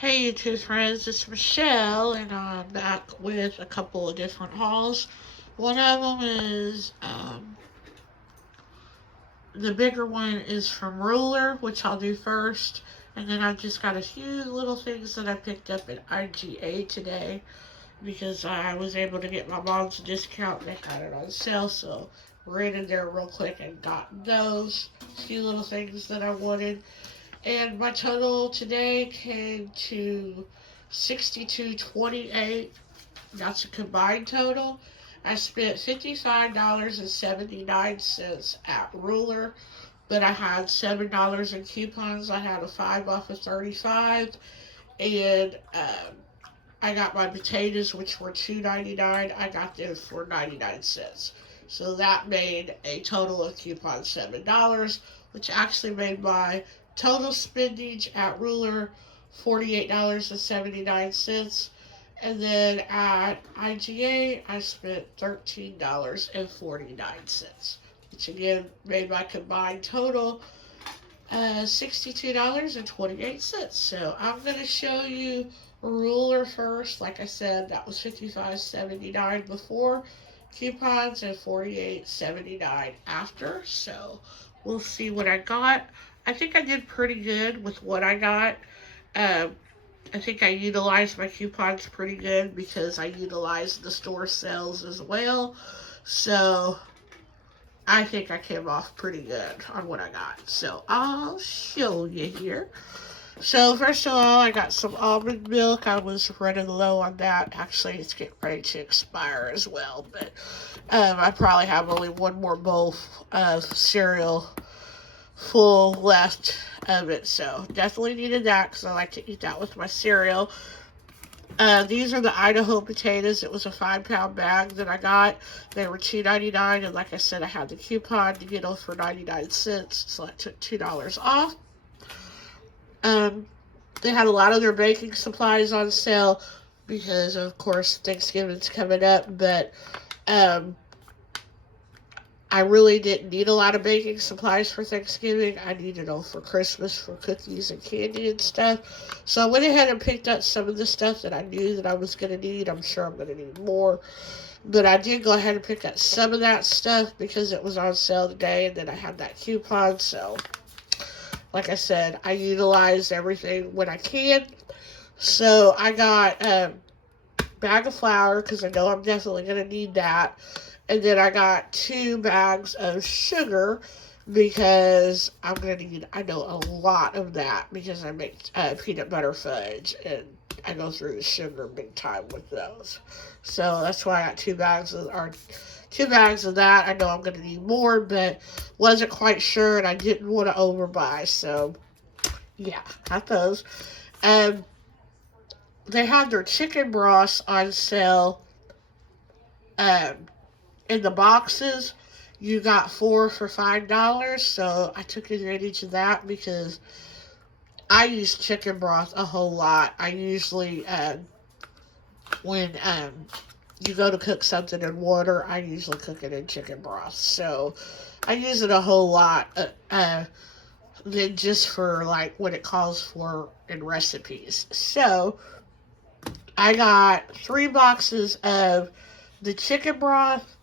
Hey YouTube friends, it's Michelle and I'm back with a couple of different hauls. One of them is, the bigger one is from Ruler, which I'll do first. And then I've just got a few little things that I picked up at IGA today because I was able to get my mom's discount. They had it on sale, so ran in there real quick and got those few little things that I wanted. And my total today came to 62.28. That's a combined total. I spent $55.79 at Ruler, but I had $7 in coupons. I had a 5 off of 35, and I got my potatoes, which were $2.99. I got them for 99¢. So that made a total of coupon $7, which actually made my total spendage at Ruler $48.79. And then at IGA, I spent $13.49, which again made my combined total $62.28. So I'm going to show you Ruler first. Like I said, that was $55.79 before coupons and $48.79 after. So we'll see what I got. I think I did pretty good with what I got. I think I utilized my coupons pretty good because I utilized the store sales as well. So I think I came off pretty good on what I got. So I'll show you here. So first of all, I got some almond milk. I was running low on that. Actually, it's getting ready to expire as well. But I probably have only one more bowl of cereal full left of it. So definitely needed that because I like to eat that with my cereal. These are the Idaho potatoes. It was a 5-pound bag that I got. They were $2.99, and like I said, I had the coupon to get them for 99¢, so I took $2 off. They had a lot of their baking supplies on sale because, of course, Thanksgiving's coming up, but I really didn't need a lot of baking supplies for Thanksgiving. I needed them for Christmas, for cookies and candy and stuff. So I went ahead and picked up some of the stuff that I knew that I was going to need. I'm sure I'm going to need more. But I did go ahead and pick up some of that stuff because it was on sale today. And then I had that coupon. So, like I said, I utilized everything when I can. So I got a bag of flour because I know I'm definitely going to need that. And then I got 2 bags of sugar because I'm going to need, I know, a lot of that because I make peanut butter fudge and I go through the sugar big time with those. So that's why I got 2 bags of that. I know I'm going to need more, but wasn't quite sure and I didn't want to overbuy. So yeah, got those. They had their chicken broths on sale. In the boxes, you got 4 for $5, so I took advantage of that because I use chicken broth a whole lot. I usually, when you go to cook something in water, I usually cook it in chicken broth. So I use it a whole lot than just for like what it calls for in recipes. So I got 3 boxes of the chicken broth.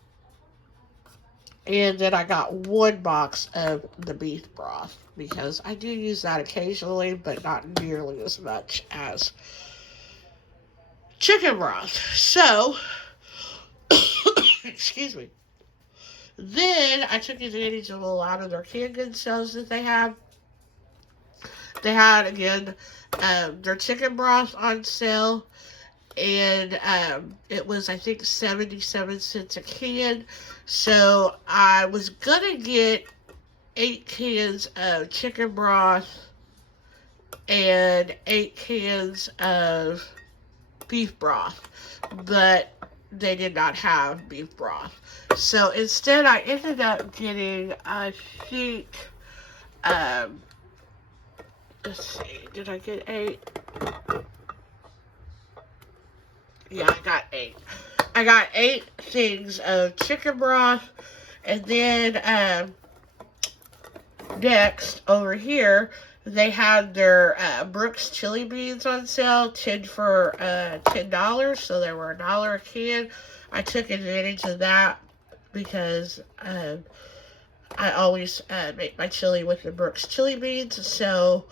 And then I got 1 box of the beef broth because I do use that occasionally, but not nearly as much as chicken broth. So, excuse me. Then I took advantage of a lot of their canned goods sales that they had. They had, again, their chicken broth on sale. And it was, I think, 77¢ a can. So I was gonna get 8 cans of chicken broth and 8 cans of beef broth, but they did not have beef broth. So instead I ended up getting, I think, let's see, did I get 8? Yeah, I got 8. I got 8 things of chicken broth, and then next over here They had their Brooks chili beans on sale, 10 for $10, so they were $1 a can. I took advantage of that because I always make my chili with the Brooks chili beans, so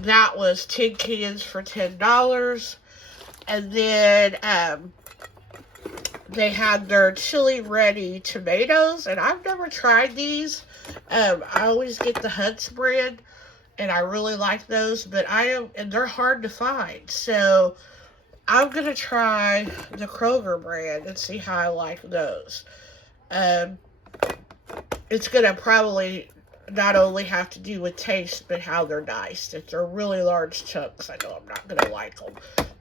that was 10 cans for $10. And then they had their chili ready tomatoes, and I've never tried these. I always get the Hunt's brand, and I really like those, but and they're hard to find. So I'm gonna try the Kroger brand and see how I like those. Um, it's gonna probably not only have to do with taste, but how they're diced. If they're really large chunks, I know I'm not gonna like them.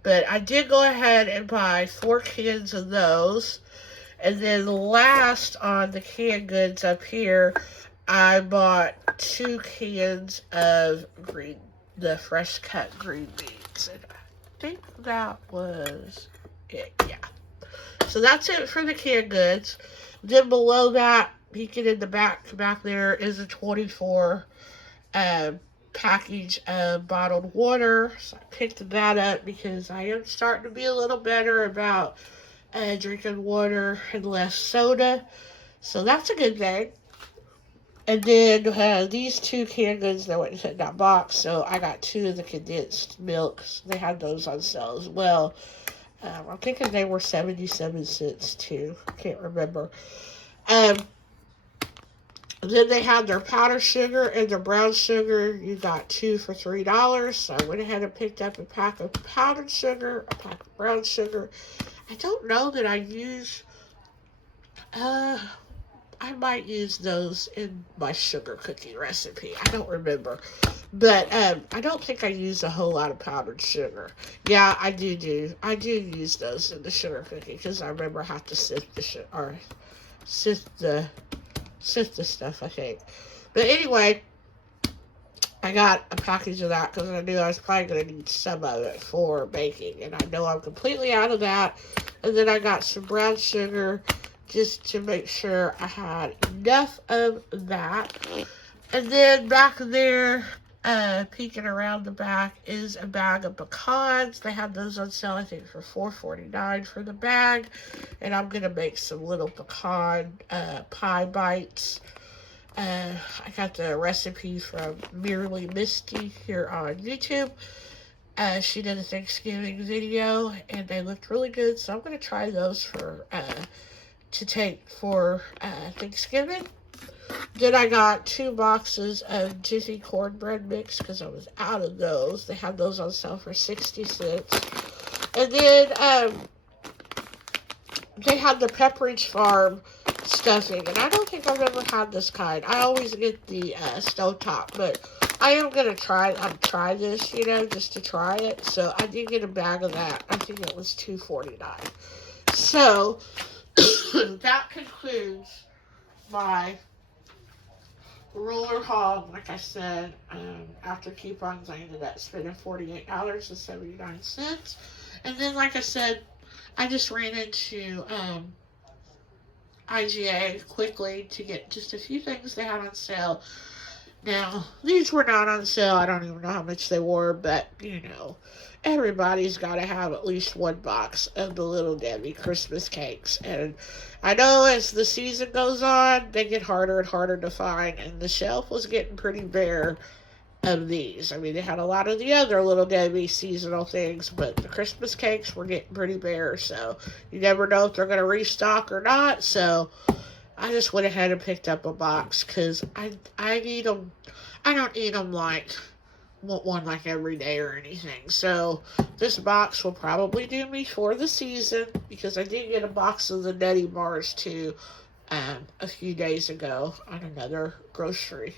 But I did go ahead and buy 4 cans of those. And then last on the canned goods up here, I bought 2 cans of the fresh cut green beans. And I think that was it, yeah. So that's it for the canned goods. Then below that, peeking in the back there is a 24 package of bottled water. So I picked that up because I am starting to be a little better about drinking water and less soda. So that's a good thing. And then these 2 canned goods that went in that box. So I got 2 of the condensed milks. They had those on sale as well. I'm thinking they were 77 cents too. I can't remember. Then they had their powdered sugar and their brown sugar. You got 2 for $3. So I went ahead and picked up a pack of powdered sugar, a pack of brown sugar. I don't know that I use, I might use those in my sugar cookie recipe. I don't remember. But I don't think I use a whole lot of powdered sugar. Yeah, I do use those in the sugar cookie because I remember I have to sift the stuff, I think. But anyway, I got a package of that because I knew I was probably going to need some of it for baking. And I know I'm completely out of that. And then I got some brown sugar just to make sure I had enough of that. And then back there, peeking around the back, is a bag of pecans. They had those on sale, I think, for $4.49 for the bag. And I'm going to make some little pecan pie bites. I got the recipe from Merely Misty here on YouTube. She did a Thanksgiving video, and they looked really good. So I'm going to try those to take for Thanksgiving. Then I got 2 boxes of Jiffy cornbread mix because I was out of those. They had those on sale for 60 cents. And then they had the Pepperidge Farm stuffing, and I don't think I've ever had this kind. I always get the stovetop, but I am going to try this, just to try it. So I did get a bag of that. I think it was $2.49. So that concludes my ruler haul. Like I said, after coupons, I ended up spending $48.79. And then, like I said, I just ran into IGA quickly to get just a few things they had on sale. Now, these were not on sale. I don't even know how much they were, but, everybody's got to have at least 1 box of the Little Debbie Christmas cakes. And I know as the season goes on, they get harder and harder to find, and the shelf was getting pretty bare of these. I mean, they had a lot of the other Little Debbie seasonal things, but the Christmas cakes were getting pretty bare, so you never know if they're going to restock or not. So I just went ahead and picked up a box because I need them. I don't eat them like one like every day or anything. So this box will probably do me for the season because I did get a box of the Nutty Bars too a few days ago on another grocery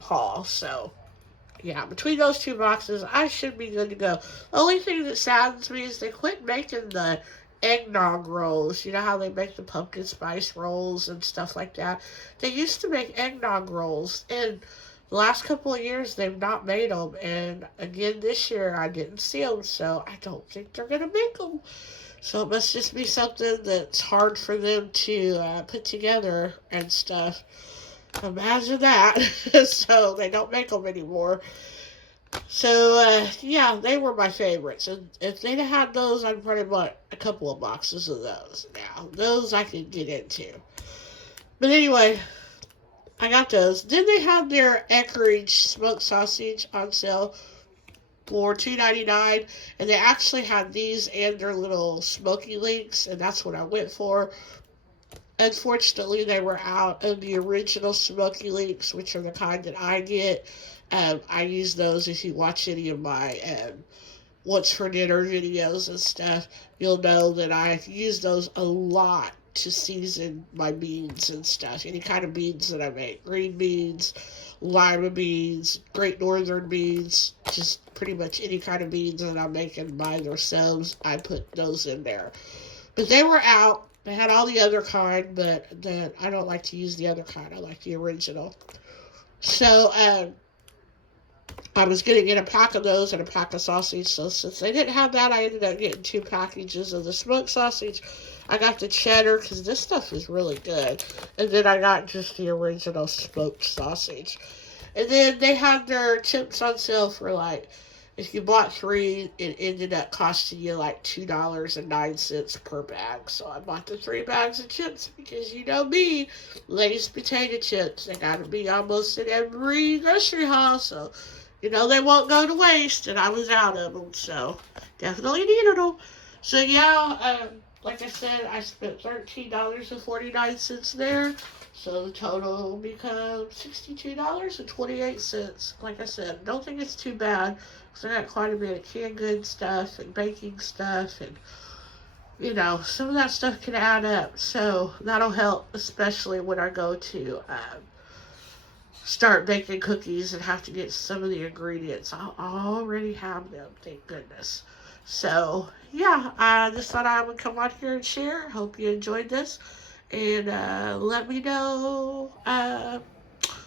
haul. So yeah, between those 2 boxes, I should be good to go. The only thing that saddens me is they quit making the eggnog rolls. You know how they make the pumpkin spice rolls and stuff like that? They used to make eggnog rolls, and the last couple of years they've not made them. And again this year I didn't see them, so I don't think they're going to make them. So it must just be something that's hard for them to put together and stuff. Imagine that. So they don't make them anymore. So yeah, they were my favorites. And if they'd had those, I'd probably bought a couple of boxes of those. Now those I could get into. But anyway, I got those. Then they had their Eckeridge smoked sausage on sale for $2.99, and they actually had these and their little smoky links, and that's what I went for. Unfortunately, they were out of the original smoky links, which are the kind that I get. I use those. If you watch any of my what's for dinner videos and stuff, you'll know that I use those a lot to season my beans and stuff. Any kind of beans that I make. Green beans, lima beans, great northern beans, just pretty much any kind of beans that I'm making by themselves, I put those in there. But they were out. They had all the other kind, but then I don't like to use the other kind. I like the original. So I was going to get a pack of those and a pack of sausage. So since they didn't have that, I ended up getting 2 packages of the smoked sausage. I got the cheddar because this stuff is really good. And then I got just the original smoked sausage. And then they had their chips on sale for like, if you bought 3, it ended up costing you like $2.09 per bag. So I bought the 3 bags of chips because you know me, Lay's potato chips. They gotta be almost in every grocery haul. So you know they won't go to waste, and I was out of them, so definitely needed them. So yeah, like I said, I spent $13.49 there, so the total becomes $62.28. Like I said, don't think it's too bad, because I got quite a bit of canned goods stuff and baking stuff, and you know, some of that stuff can add up, so that'll help, especially when I go to start baking cookies and have to get some of the ingredients. I already have them, thank goodness. So, yeah, I just thought I would come on here and share. Hope you enjoyed this. And let me know.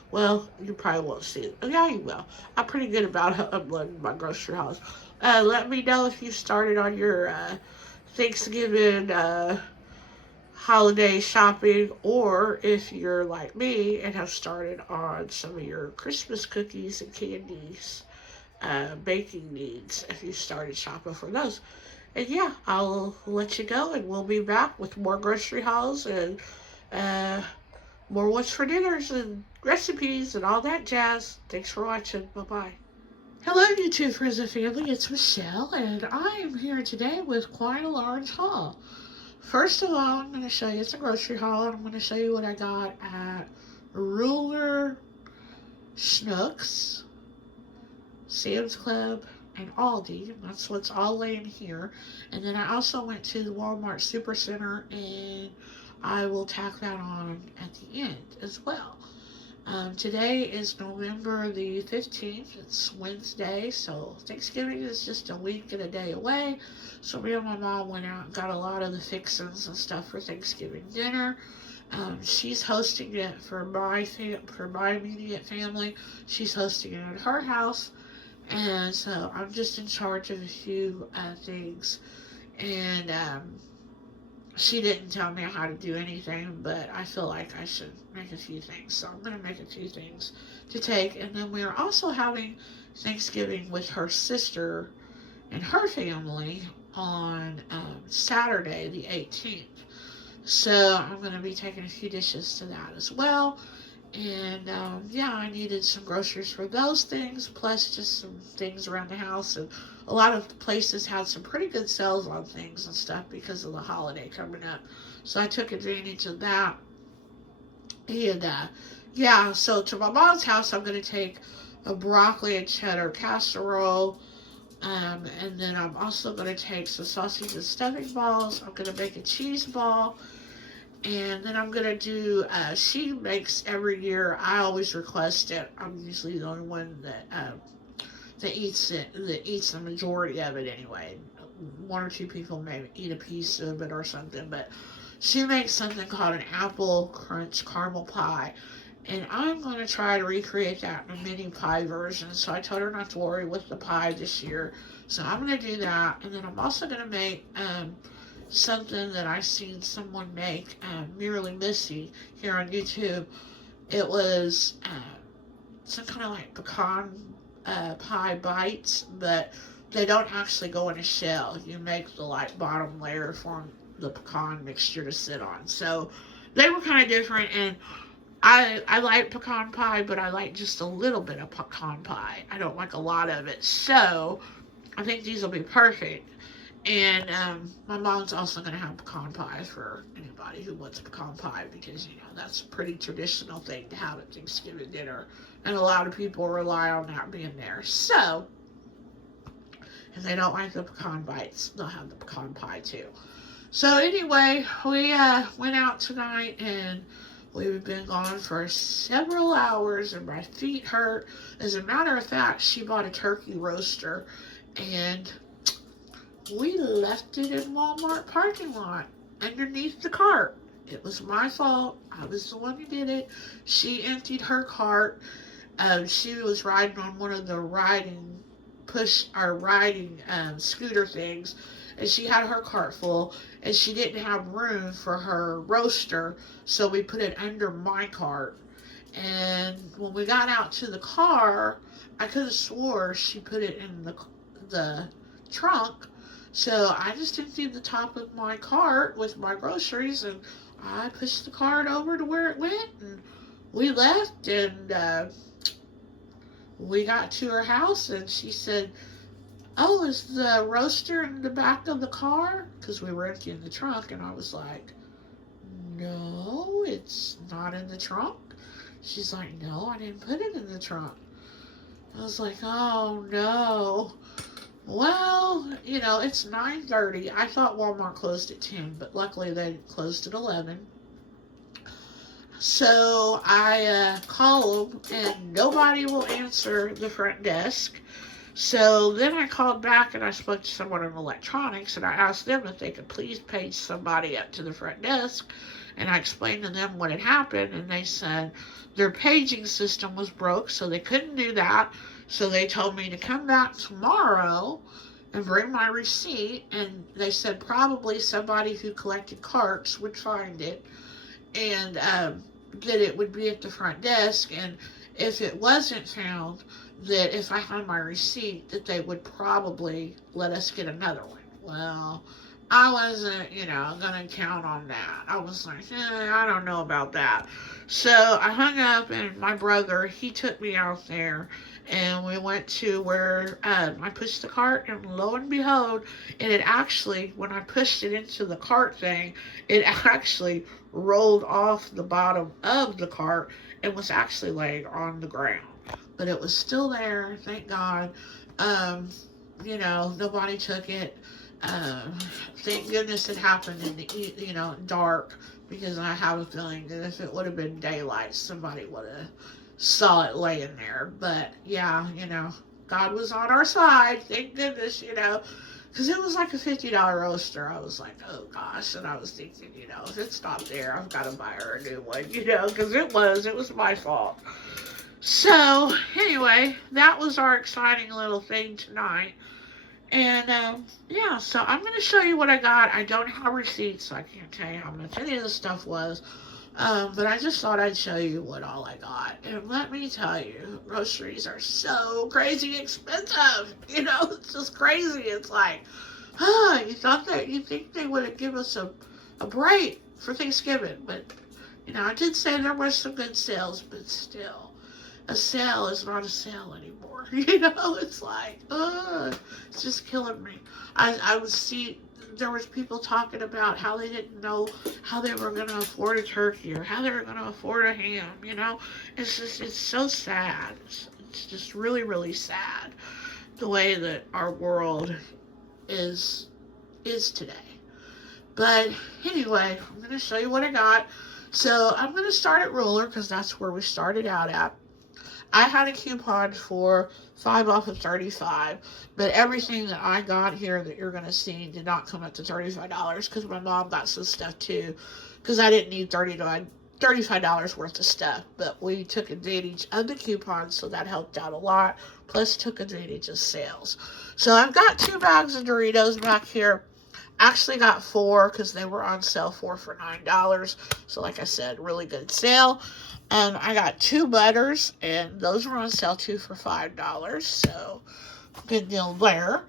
Well, you probably won't see it. Yeah, you will. I'm pretty good about uploading my grocery hauls. Let me know if you started on your Thanksgiving holiday shopping, or if you're like me and have started on some of your Christmas cookies and candies, baking needs, if you started shopping for those. And yeah, I'll let you go, and we'll be back with more grocery hauls and uh, more what's for dinners and recipes and all that jazz. Thanks for watching. Bye bye. Hello, YouTube friends and family. It's Michelle, and I am here today with quite a large haul. First of all, I'm going to show you, it's a grocery haul, and I'm going to show you what I got at Ruler, Schnucks, Sam's Club, and Aldi. That's what's all laying here. And then I also went to the Walmart Supercenter, and I will tack that on at the end as well. Today is November the 15th. It's Wednesday, so Thanksgiving is just a week and a day away. So me and my mom went out and got a lot of the fixings and stuff for Thanksgiving dinner. She's hosting it for my immediate family. She's hosting it at her house, and so I'm just in charge of a few things. And she didn't tell me how to do anything, but I feel like I should make a few things. So I'm going to make a few things to take. And then we are also having Thanksgiving with her sister and her family on Saturday, the 18th. So I'm going to be taking a few dishes to that as well. And yeah, I needed some groceries for those things, plus just some things around the house. And a lot of places had some pretty good sales on things and stuff because of the holiday coming up. So I took advantage of that. And yeah, so to my mom's house, I'm going to take a broccoli and cheddar casserole. And then I'm also going to take some sausage and stuffing balls. I'm going to make a cheese ball. And then I'm going to do, she makes every year, I always request it. I'm usually the only one that eats it, that eats the majority of it anyway. 1 or 2 people may eat a piece of it or something, but she makes something called an apple crunch caramel pie. And I'm going to try to recreate that in a mini pie version. So I told her not to worry with the pie this year. So I'm going to do that. And then I'm also going to make, something that I seen someone make, Merely Missy, here on YouTube. It was some kind of like pecan pie bites, but they don't actually go in a shell. You make the like bottom layer for the pecan mixture to sit on. So they were kind of different, and I like pecan pie, but I like just a little bit of pecan pie. I don't like a lot of it. So I think these will be perfect. And my mom's also going to have pecan pie for anybody who wants pecan pie, because, you know, that's a pretty traditional thing to have at Thanksgiving dinner. And a lot of people rely on that being there. So, if they don't like the pecan bites, they'll have the pecan pie too. So anyway, we went out tonight, and we've been gone for several hours, and my feet hurt. As a matter of fact, she bought a turkey roaster, and we left it in Walmart parking lot underneath the cart. It was my fault. I was the one who did it. She emptied her cart. She was riding on one of the riding scooter things, and she had her cart full, and she didn't have room for her roaster, so we put it under my cart. And when we got out to the car, I could have swore she put it in the trunk. So I just emptied the top of my cart with my groceries, and I pushed the cart over to where it went, and we left, and we got to her house, and she said, "Oh, is the roaster in the back of the car?" Because we were emptying the trunk, and I was like, "No, it's not in the trunk." She's like, "No, I didn't put it in the trunk." I was like, "Oh, no." Well, you know, it's 9:30. I thought Walmart closed at 10, but luckily they closed at 11. So I call them, and nobody will answer the front desk. So then I called back, and I spoke to someone in electronics, and I asked them if they could please page somebody up to the front desk. And I explained to them what had happened, and they said their paging system was broke, so they couldn't do that. So they told me to come back tomorrow and bring my receipt, and they said probably somebody who collected carts would find it, and that it would be at the front desk, and if it wasn't found, that if I had my receipt, that they would probably let us get another one. Well, I wasn't, gonna count on that. I was like, I don't know about that. So I hung up, and my brother, he took me out there, and we went to where I pushed the cart, and lo and behold, it actually, when I pushed it into the cart thing, it actually rolled off the bottom of the cart and was actually laying on the ground. But it was still there, thank God. Nobody took it. Thank goodness it happened in the dark, because I have a feeling that if it would have been daylight, somebody would have saw it laying there. But yeah, God was on our side, thank goodness, because it was like a $50 roaster. I was like, oh gosh, and I was thinking, if it's not there, I've got to buy her a new one, because it was my fault. So anyway, that was our exciting little thing tonight. And so I'm going to show you what I got. I don't have receipts, so I can't tell you how much any of the stuff was. But I just thought I'd show you what all I got. And let me tell you, groceries are so crazy expensive. It's just crazy. It's like, you think they would give us a break for Thanksgiving. But, I did say there were some good sales, but still, a sale is not a sale anymore. It's like, it's just killing me. I would see, there was people talking about how they didn't know how they were going to afford a turkey or how they were going to afford a ham, It's so sad. It's just really, really sad the way that our world is today. But anyway, I'm going to show you what I got. So I'm going to start at Ruler, because that's where we started out at. I had a coupon for 5 off of 35, but everything that I got here that you're going to see did not come up to $35, because my mom got some stuff too, because I didn't need $35 worth of stuff, but we took advantage of the coupon, so that helped out a lot, plus took advantage of sales. So I've got 2 bags of Doritos back here. Actually got 4 because they were on sale, 4 for $9. So like I said, really good sale. I got 2 butters, and those were on sale too for $5. So good deal there.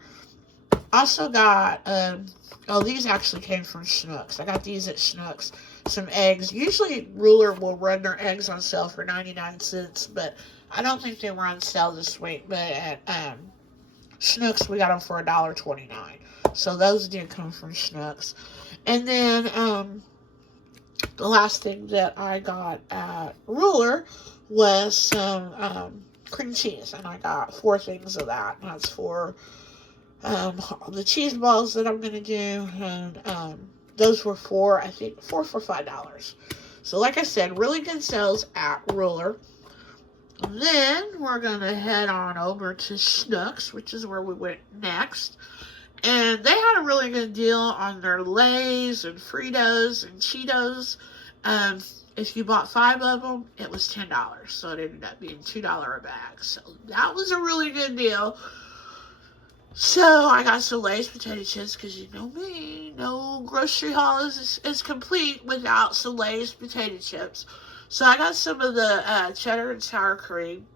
Also got oh, these actually came from Schnucks. I got these at Schnucks. Some eggs. Usually Ruler will run their eggs on sale for 99 cents, but I don't think they were on sale this week. But at Schnucks, we got them for $1.29. So those did come from Schnucks. And then the last thing that I got at Ruler was some cream cheese, and I got 4 things of that. And that's for the cheese balls that I'm gonna do, and those were I think 4 for $5. So like I said, really good sales at Ruler. Then we're gonna head on over to Schnucks, which is where we went next. And they had a really good deal on their Lay's and Fritos and Cheetos. If you bought 5 of them, it was $10. So it ended up being $2 a bag. So that was a really good deal. So I got some Lay's potato chips, because you know me, no grocery haul is complete without some Lay's potato chips. So I got some of the cheddar and sour cream.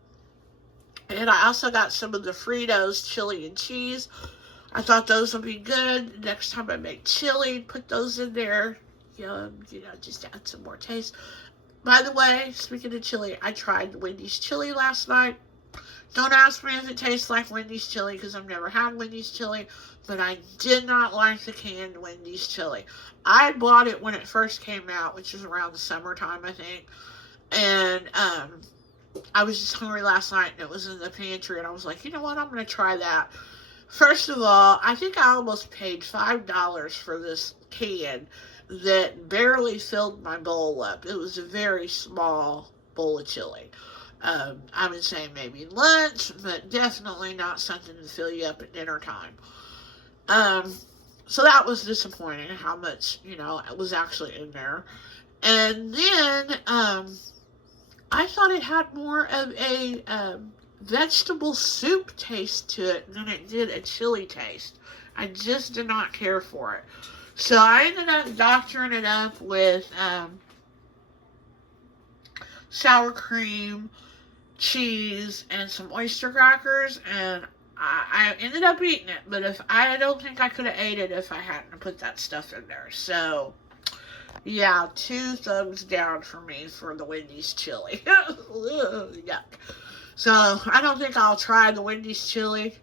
And I also got some of the Fritos chili and cheese. I thought those would be good. Next time I make chili, put those in there. Just add some more taste. By the way, speaking of chili, I tried Wendy's chili last night. Don't ask me if it tastes like Wendy's chili, because I've never had Wendy's chili, but I did not like the canned Wendy's chili. I bought it when it first came out, which was around the summertime, I think, and I was just hungry last night, and it was in the pantry, and I was like, you know what, I'm going to try that. First of all, I think I almost paid $5 for this can that barely filled my bowl up. It was a very small bowl of chili. I would say maybe lunch, but definitely not something to fill you up at dinner time. So that was disappointing, how much, it was actually in there. And then, I thought it had more of a, vegetable soup taste to it than it did a chili taste. I just did not care for it. So I ended up doctoring it up with, sour cream, cheese, and some oyster crackers, and I ended up eating it, but I don't think I could have ate it if I hadn't put that stuff in there. So yeah, 2 thumbs down for me for the Wendy's chili. Yuck. So I don't think I'll try the Wendy's chili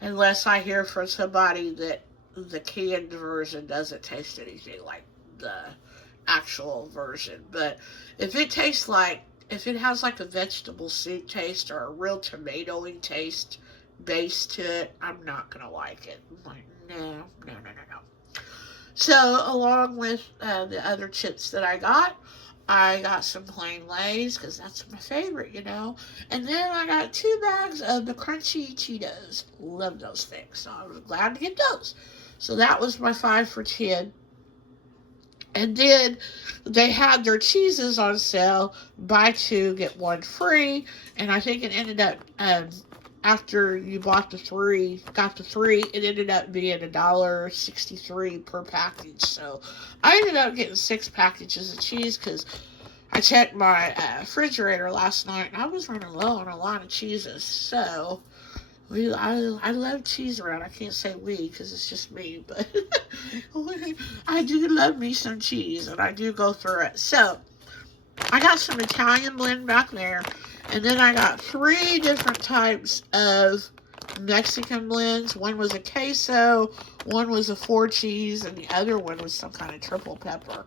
unless I hear from somebody that the canned version doesn't taste anything like the actual version. But if it has like a vegetable soup taste or a real tomatoey taste base to it, I'm not going to like it. I'm like, no. So, along with the other chips that I got some plain Lay's, because that's my favorite, And then I got 2 bags of the crunchy Cheetos. Love those things. So, I was glad to get those. So, that was my 5 for $10. And then they had their cheeses on sale, buy 2, get 1 free. And I think it ended up, after you got the 3, it ended up being $1.63 per package. So I ended up getting 6 packages of cheese, because I checked my refrigerator last night, and I was running low on a lot of cheeses. So I love cheese around. I can't say we, because it's just me, but I do love me some cheese, and I do go through it. So I got some Italian blend back there, and then I got 3 different types of Mexican blends. One was a queso, one was a 4 cheese, and the other one was some kind of triple pepper.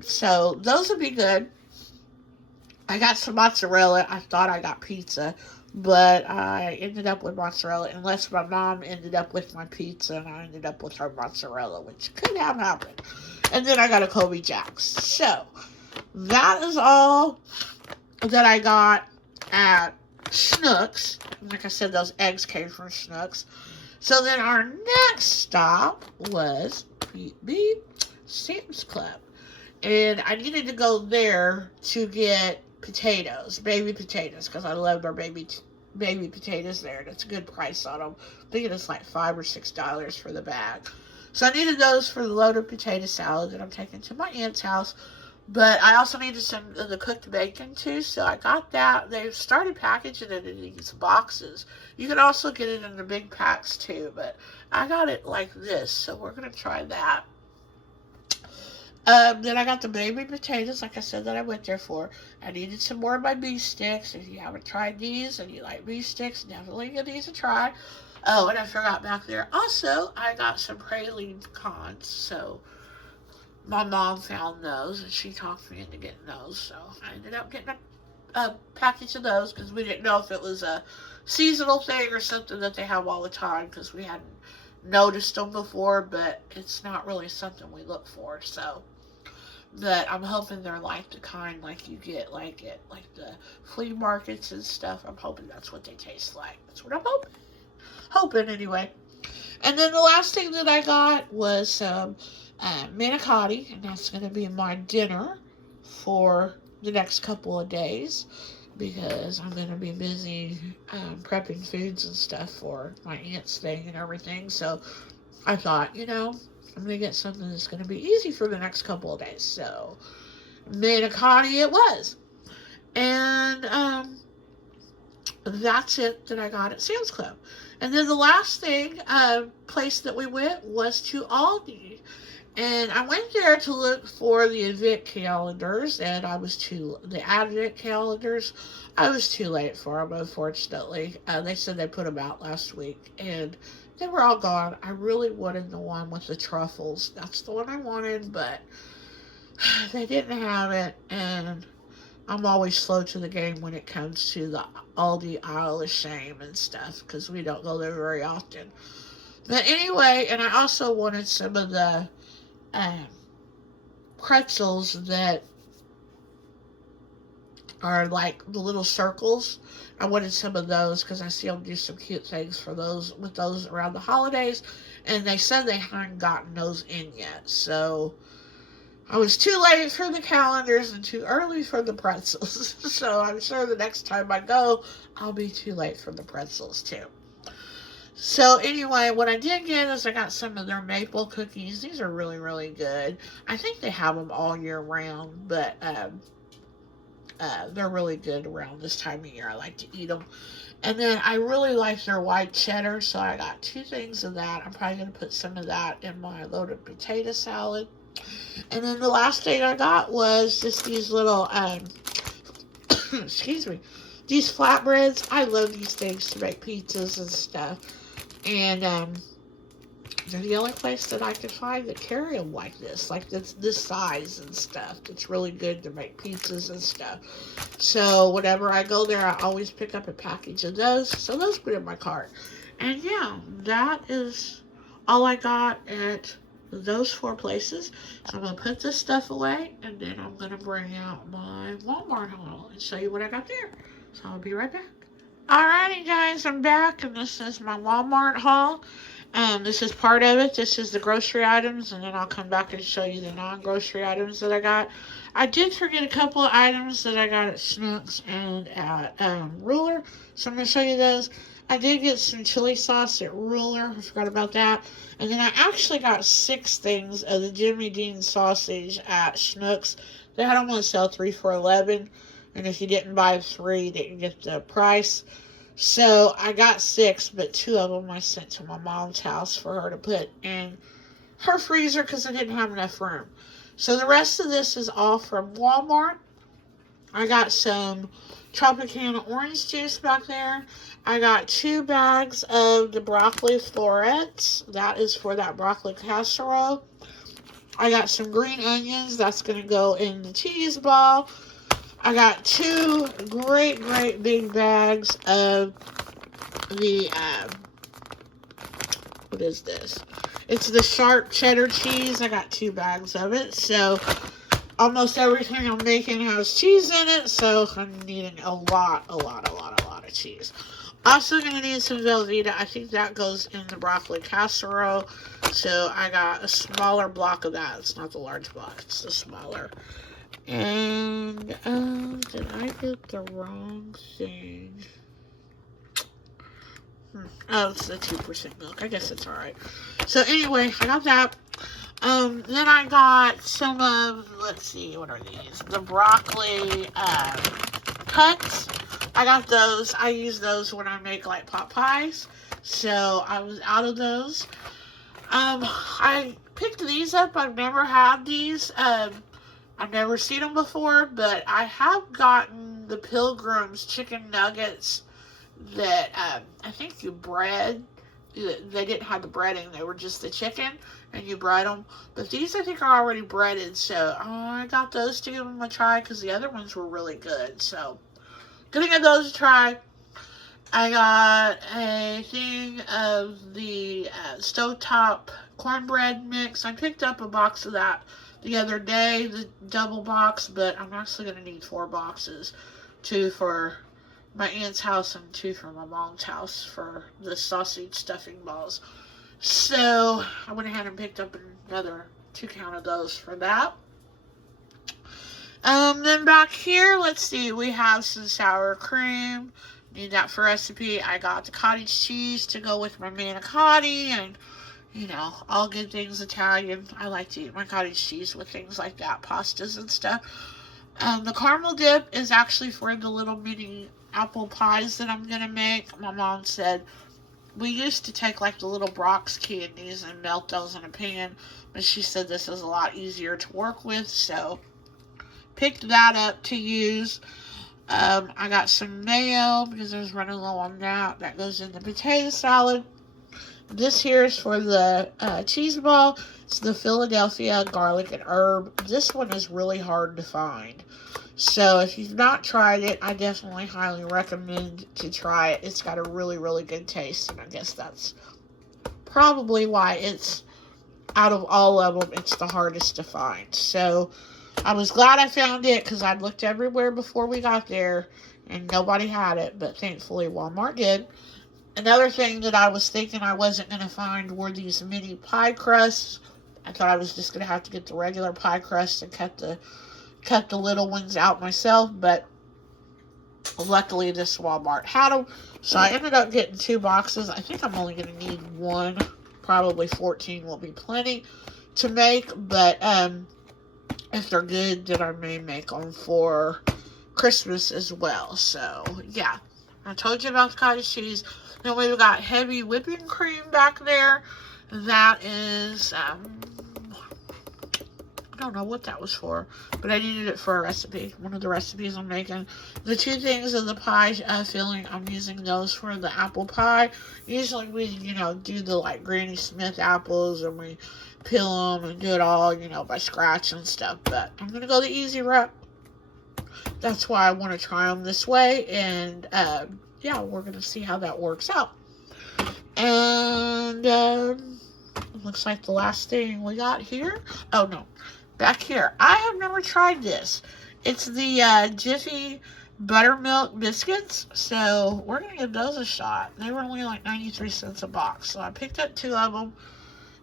So those would be good. I got some mozzarella. I thought I got pizza, but I ended up with mozzarella, unless my mom ended up with my pizza and I ended up with her mozzarella, which could have happened. And then I got a Kobe Jack's. So that is all that I got at Schnucks. Like I said, those eggs came from Schnucks. So then our next stop was Sam's Club. And I needed to go there to get potatoes, baby potatoes, because I love our baby potatoes there, and it's a good price on them. I think it's like $5 or $6 for the bag. So I needed those for the loaded potato salad that I'm taking to my aunt's house. But I also needed some of the cooked bacon too, so I got that. They've started packaging it in these boxes. You can also get it in the big packs too, but I got it like this, so we're going to try that. Then I got the baby potatoes, like I said, that I went there for. I needed some more of my beef sticks. If you haven't tried these and you like beef sticks, definitely give these a try. Oh, and I forgot back there. Also, I got some praline pecans, so my mom found those, and she talked me into getting those, so I ended up getting a package of those, because we didn't know if it was a seasonal thing or something that they have all the time, because we hadn't noticed them before, but it's not really something we look for, so. But I'm hoping they're like the kind like you get like at like the flea markets and stuff. I'm hoping that's what they taste like. That's what I'm hoping. Hoping anyway. And then the last thing that I got was some manicotti, and that's going to be my dinner for the next couple of days, because I'm going to be busy prepping foods and stuff for my aunt's thing and everything. So I thought, I'm going to get something that's going to be easy for the next couple of days. So manicotti it was. And that's it that I got at Sam's Club. And then the last thing, place that we went was to Aldi. And I went there to look for the event calendars, and the advent calendars, I was too late for them, unfortunately. They said they put them out last week, and they were all gone. I really wanted the one with the truffles. That's the one I wanted, but they didn't have it, and I'm always slow to the game when it comes to the Aldi Aisle of Shame and stuff, because we don't go there very often. But anyway, and I also wanted some of the pretzels that are like the little circles. I wanted some of those because I see them do some cute things for those with those around the holidays, and they said they hadn't gotten those in yet. So I was too late for the calendars and too early for the pretzels. So I'm sure the next time I go, I'll be too late for the pretzels too. So anyway, what I did get is I got some of their maple cookies. These are really, really good. I think they have them all year round, but they're really good around this time of year. I like to eat them. And then I really like their white cheddar, so I got 2 things of that. I'm probably going to put some of that in my loaded potato salad. And then the last thing I got was just these little, excuse me, these flatbreads. I love these things to make pizzas and stuff. And they're the only place that I could find that carry them like this size and stuff. It's really good to make pizzas and stuff. So whenever I go there, I always pick up a package of those. So those put in my cart. And yeah, that is all I got at those 4 places. So I'm going to put this stuff away, and then I'm going to bring out my Walmart haul and show you what I got there. So I'll be right back. Alrighty guys, I'm back, and this is my Walmart haul. This is part of it. This is the grocery items, and then I'll come back and show you the non-grocery items that I got. I did forget a couple of items that I got at Schnucks and at Ruler, so I'm going to show you those. I did get some chili sauce at Ruler. I forgot about that. And then I actually got 6 things of the Jimmy Dean sausage at Schnucks. They had them on sale 3 for $11. And if you didn't buy 3, you didn't get the price. So I got 6, but 2 of them I sent to my mom's house for her to put in her freezer because I didn't have enough room. So the rest of this is all from Walmart. I got some Tropicana orange juice back there. I got 2 bags of the broccoli florets. That is for that broccoli casserole. I got some green onions. That's going to go in the cheese ball. I got 2 great big bags of the, what is this? It's the sharp cheddar cheese. I got 2 bags of it. So almost everything I'm making has cheese in it. So I'm needing a lot of cheese. Also going to need some Velveeta. I think that goes in the broccoli casserole. So I got a smaller block of that. It's not the large block. It's the smaller. And, did I get the wrong thing? Oh, it's the 2% milk. I guess it's alright. So anyway, I got that. Then I got some of, let's see, what are these? The broccoli cuts. I got those. I use those when I make like pot pies. So I was out of those. I picked these up. I've never had these. I've never seen them before, but I have gotten the Pilgrim's chicken nuggets that I think you bread. They didn't have the breading; they were just the chicken, and you bread them. But these I think are already breaded, so I got those to give them a try because the other ones were really good. So gonna give those a try. I got a thing of the stovetop cornbread mix. I picked up a box of that the other day, the double box, but I'm actually going to need 4 boxes. 2 for my aunt's house and 2 for my mom's house for the sausage stuffing balls. So I went ahead and picked up another 2 count of those for that. Then back here, let's see, we have some sour cream. Need that for recipe. I got the cottage cheese to go with my manicotti and, you know, all good things Italian. I like to eat my cottage cheese with things like that, pastas and stuff. The caramel dip is actually for the little mini apple pies that I'm going to make. My mom said we used to take like the little Brock's candies and melt those in a pan, but she said this is a lot easier to work with, so picked that up to use. I got some mayo because I was running low on that. That goes in the potato salad. This here is for the cheese ball. It's the Philadelphia garlic and herb. This one is really hard to find. So if you've not tried it, I definitely highly recommend to try it. It's got a really, really good taste. And I guess that's probably why it's, out of all of them, it's the hardest to find. So I was glad I found it because I'd looked everywhere before we got there and nobody had it, but thankfully Walmart did. Another thing that I was thinking I wasn't going to find were these mini pie crusts. I thought I was just going to have to get the regular pie crust and cut the little ones out myself, but luckily this Walmart had them. So I ended up getting 2 boxes. I think I'm only going to need 1. Probably 14 will be plenty to make, but if they're good, then I may make them for Christmas as well. So, yeah. I told you about the cottage cheese. Then we've got heavy whipping cream back there. That is, I don't know what that was for, but I needed it for a recipe. One of the recipes I'm making. The 2 things of the pie filling, I'm using those for the apple pie. Usually we, do the like Granny Smith apples and we peel them and do it all, by scratch and stuff. But I'm going to go the easy route. That's why I want to try them this way. And, yeah, we're going to see how that works out. And, looks like the last thing we got here. Oh, no. Back here. I have never tried this. It's the, Jiffy buttermilk biscuits. So, we're going to give those a shot. They were only like 93 cents a box. So, I picked up 2 of them.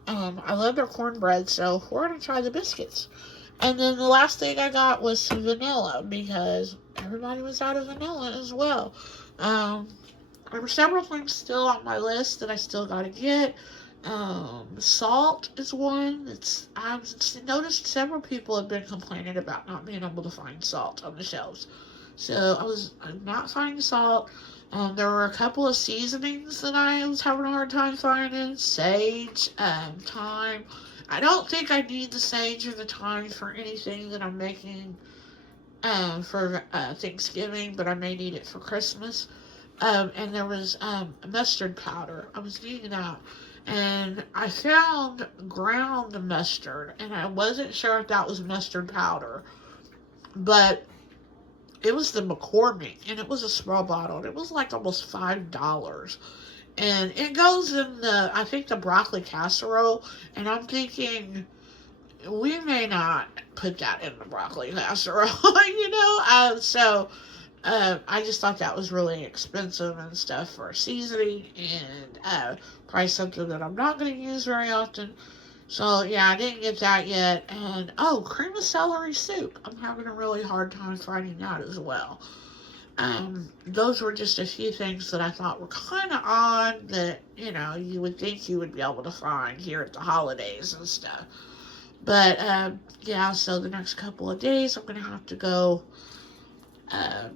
I love their cornbread, so we're going to try the biscuits. And then the last thing I got was some vanilla, because everybody was out of vanilla as well. There were several things still on my list that I still got to get. Salt is one. I've noticed several people have been complaining about not being able to find salt on the shelves. So I'm not finding salt. There were a couple of seasonings that I was having a hard time finding. Sage, thyme. I don't think I need the sage or the thyme for anything that I'm making for Thanksgiving, but I may need it for Christmas. And there was mustard powder. I was needing that. And I found ground mustard, and I wasn't sure if that was mustard powder. But it was the McCormick, and it was a small bottle. And it was like almost $5. And it goes in I think the broccoli casserole. And I'm thinking, we may not put that in the broccoli casserole, So, I just thought that was really expensive and stuff for seasoning. And probably something that I'm not going to use very often. So, yeah, I didn't get that yet. And, cream of celery soup. I'm having a really hard time finding that as well. Those were just a few things that I thought were kind of odd that, you would think you would be able to find here at the holidays and stuff. But, yeah, so the next couple of days I'm going to have to go, uh,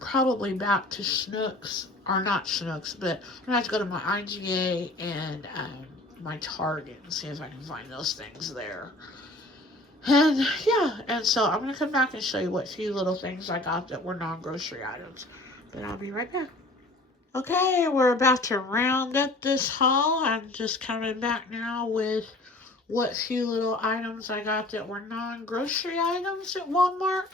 probably back to Schnucks, or not Schnucks, but I'm going to have to go to my IGA and, my Target and see if I can find those things there. And yeah, and so I'm going to come back and show you what few little things I got that were non-grocery items. But I'll be right back. Okay, we're about to round up this haul. I'm just coming back now with what few little items I got that were non-grocery items at Walmart.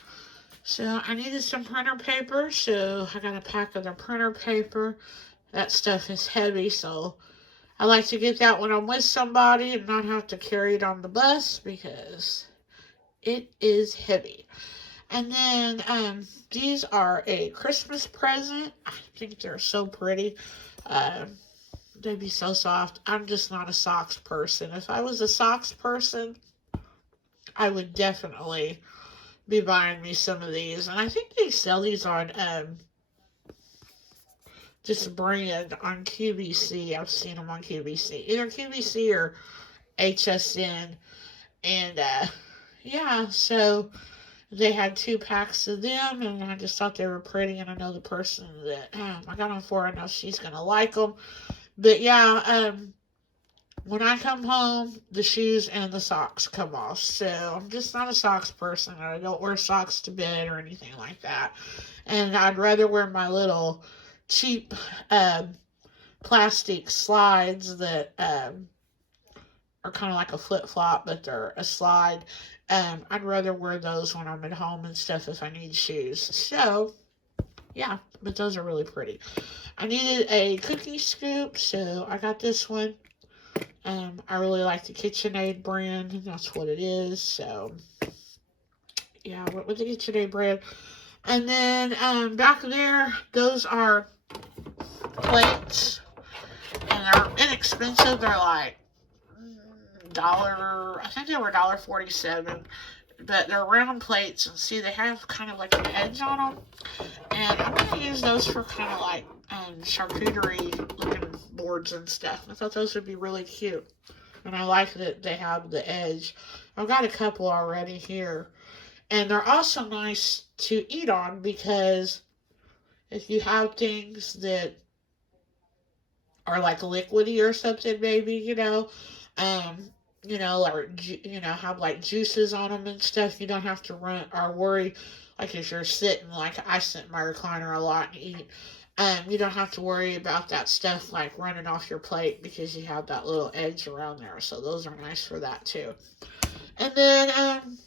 So I needed some printer paper, so I got a pack of the printer paper. That stuff is heavy, so I like to get that when I'm with somebody and not have to carry it on the bus because it is heavy. And then these are a Christmas present. I think they're so pretty. Um, they'd be so soft. I'm just not a socks person. If I was a socks person, I would definitely be buying me some of these. And I think they sell these on this brand on QVC. I've seen them on QVC. Either QVC or HSN. And yeah, so they had 2 packs of them, and I just thought they were pretty. And I know the person that I got them for, I know she's gonna like them. But yeah, when I come home, the shoes and the socks come off. So I'm just not a socks person. I don't wear socks to bed or anything like that. And I'd rather wear my little cheap plastic slides that are kind of like a flip flop, but they're a slide. I'd rather wear those when I'm at home and stuff if I need shoes. So yeah, but those are really pretty. I needed a cookie scoop, so I got this one. I really like the KitchenAid brand, and that's what it is. So yeah, I went with the KitchenAid brand. And then back there, those are plates, and they're inexpensive. They're like dollar. I think they were $1.47, but they're round plates, and see they have kind of like an edge on them. And I'm gonna use those for kind of like charcuterie looking boards and stuff. I thought those would be really cute, and I like that they have the edge. I've got a couple already here, and they're also nice to eat on because if you have things that are like liquidy or something, maybe um, or have like juices on them and stuff. You don't have to run or worry. Like if you're sitting, like I sit in my recliner a lot and eat, you don't have to worry about that stuff like running off your plate because you have that little edge around there. So those are nice for that too. And then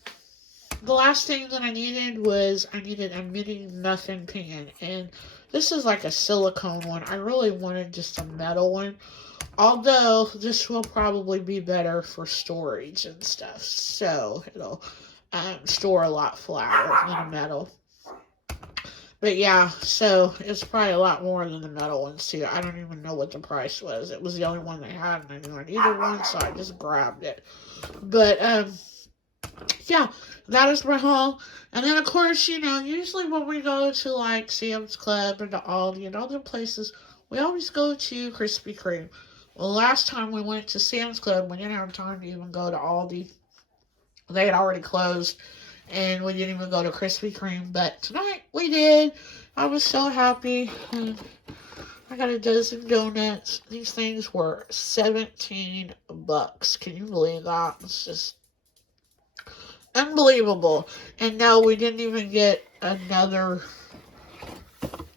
the last thing that I needed was I needed a mini muffin pan, and this is like a silicone one. I really wanted just a metal one, although this will probably be better for storage and stuff. So it'll store a lot flatter than a metal. But yeah, so it's probably a lot more than the metal ones too. I don't even know what the price was. It was the only one they had, and I knew I needed one, so I just grabbed it. But yeah, that is my haul. And then of course, usually when we go to like Sam's Club and the Aldi and other places, we always go to Krispy Kreme. Well, last time we went to Sam's Club, we didn't have time to even go to Aldi. They had already closed, and we didn't even go to Krispy Kreme. But tonight we did. I was so happy. I got a dozen donuts. These things were $17. Can you believe that? It's just unbelievable. And no, we didn't even get another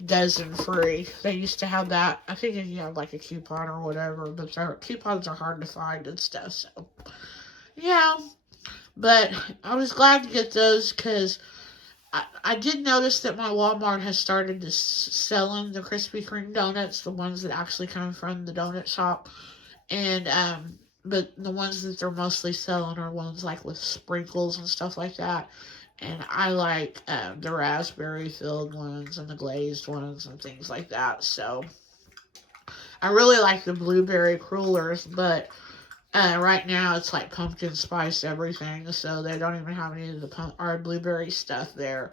dozen free. They used to have that. I think if you have like a coupon or whatever, but their coupons are hard to find and stuff. So yeah, but I was glad to get those because I did notice that my Walmart has started to selling the Krispy Kreme donuts, the ones that actually come from the donut shop, and but the ones that they're mostly selling are ones like with sprinkles and stuff like that. And I like the raspberry filled ones and the glazed ones and things like that. So I really like the blueberry crullers, but right now it's like pumpkin spice everything, so they don't even have any of the blueberry stuff there.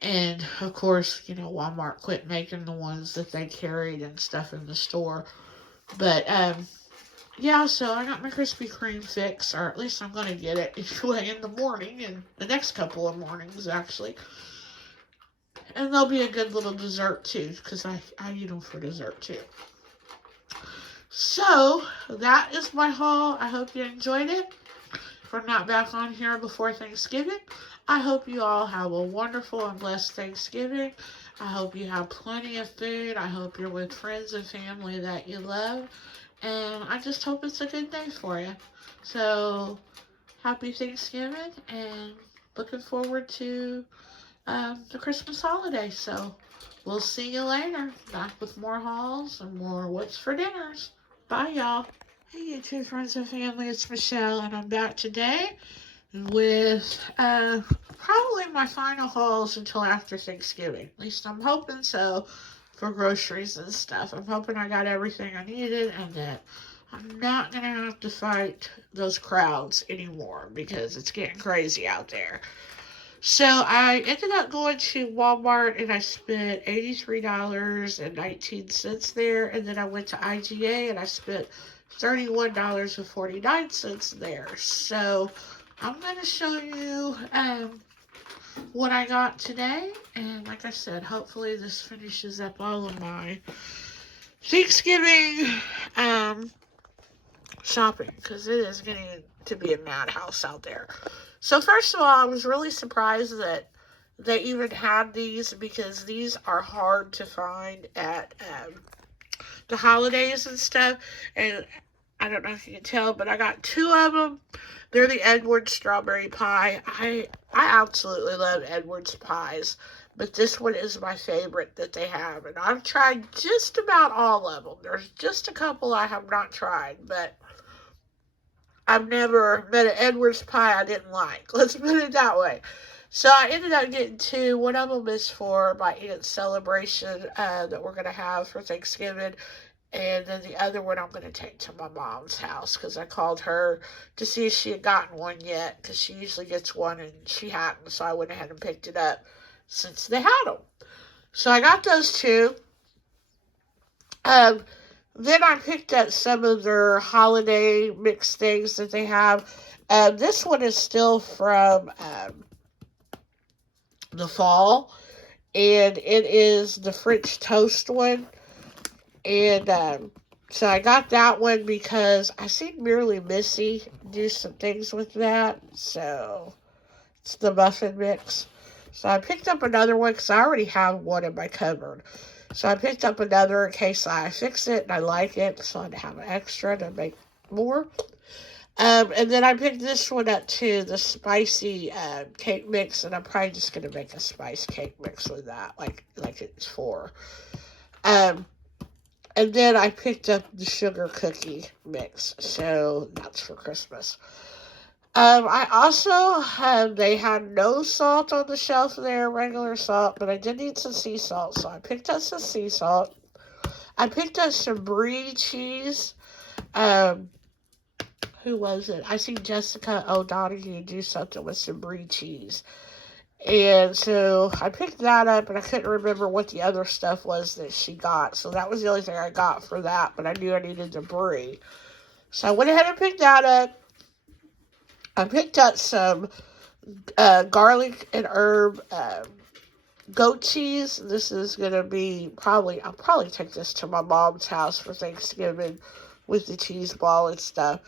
And of course, Walmart quit making the ones that they carried and stuff in the store. But yeah, so I got my Krispy Kreme fix, or at least I'm going to get it anyway in the morning, and the next couple of mornings, actually. And they'll be a good little dessert, too, because I eat them for dessert, too. So, that is my haul. I hope you enjoyed it. If I'm not back on here before Thanksgiving, I hope you all have a wonderful and blessed Thanksgiving. I hope you have plenty of food. I hope you're with friends and family that you love. And I just hope it's a good day for you. So, happy Thanksgiving and looking forward to the Christmas holiday. So, we'll see you later. Back with more hauls and more what's for dinners. Bye, y'all. Hey, YouTube friends and family. It's Michelle, and I'm back today with probably my final hauls until after Thanksgiving. At least I'm hoping so for groceries and stuff. I'm hoping I got everything I needed and that I'm not going to have to fight those crowds anymore because it's getting crazy out there. So I ended up going to Walmart and I spent $83.19 there. And then I went to IGA and I spent $31.49 there. So I'm going to show you what I got today. And like I said, hopefully this finishes up all of my Thanksgiving shopping because it is getting to be a madhouse out there. So first of all, I was really surprised that they even had these because these are hard to find at the holidays and stuff. And I don't know if you can tell, but I got two of them. They're the Edwards strawberry pie. I absolutely love Edwards pies, but this one is my favorite that they have. And I've tried just about all of them. There's just a couple I have not tried, but I've never met an Edwards pie I didn't like. Let's put it that way. So I ended up getting two. One of them is for my aunt's celebration that we're going to have for Thanksgiving. And then the other one I'm going to take to my mom's house because I called her to see if she had gotten one yet because she usually gets one and she hadn't. So I went ahead and picked it up since they had them. So I got those two. Then I picked up some of their holiday mix things that they have. This one is still from the fall, and it is the French toast one. And so I got that one because I seen Merely Missy do some things with that. So it's the muffin mix. So I picked up another one because I already have one in my cupboard. So I picked up another in case I fix it and I like it. So I'd have an extra to make more. And then I picked this one up too, the spicy cake mix. And I'm probably just going to make a spice cake mix with that, like it's for. And then I picked up the sugar cookie mix. So that's for Christmas. I also they had no salt on the shelf there, regular salt, but I did need some sea salt, so I picked up some sea salt. I picked up some brie cheese. Who was it? I seen Jessica O'Donoghue do something with some brie cheese. And so I picked that up, and I couldn't remember what the other stuff was that she got. So that was the only thing I got for that, but I knew I needed the brie. So I went ahead and picked that up. I picked up some garlic and herb goat cheese. This is going to be I'll probably take this to my mom's house for Thanksgiving with the cheese ball and stuff.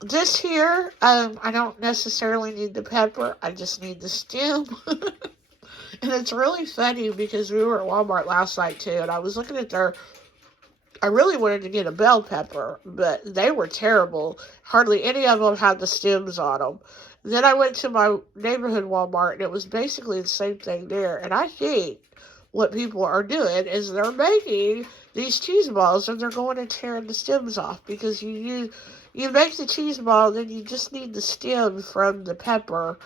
This here, I don't necessarily need the pepper. I just need the stem. And it's really funny because we were at Walmart last night too, and I was looking at I really wanted to get a bell pepper, but they were terrible. Hardly any of them had the stems on them. Then I went to my neighborhood Walmart, and it was basically the same thing there. And I think what people are doing is they're making these cheese balls, and they're going and tearing the stems off because you make the cheese ball, then you just need the stem from the pepper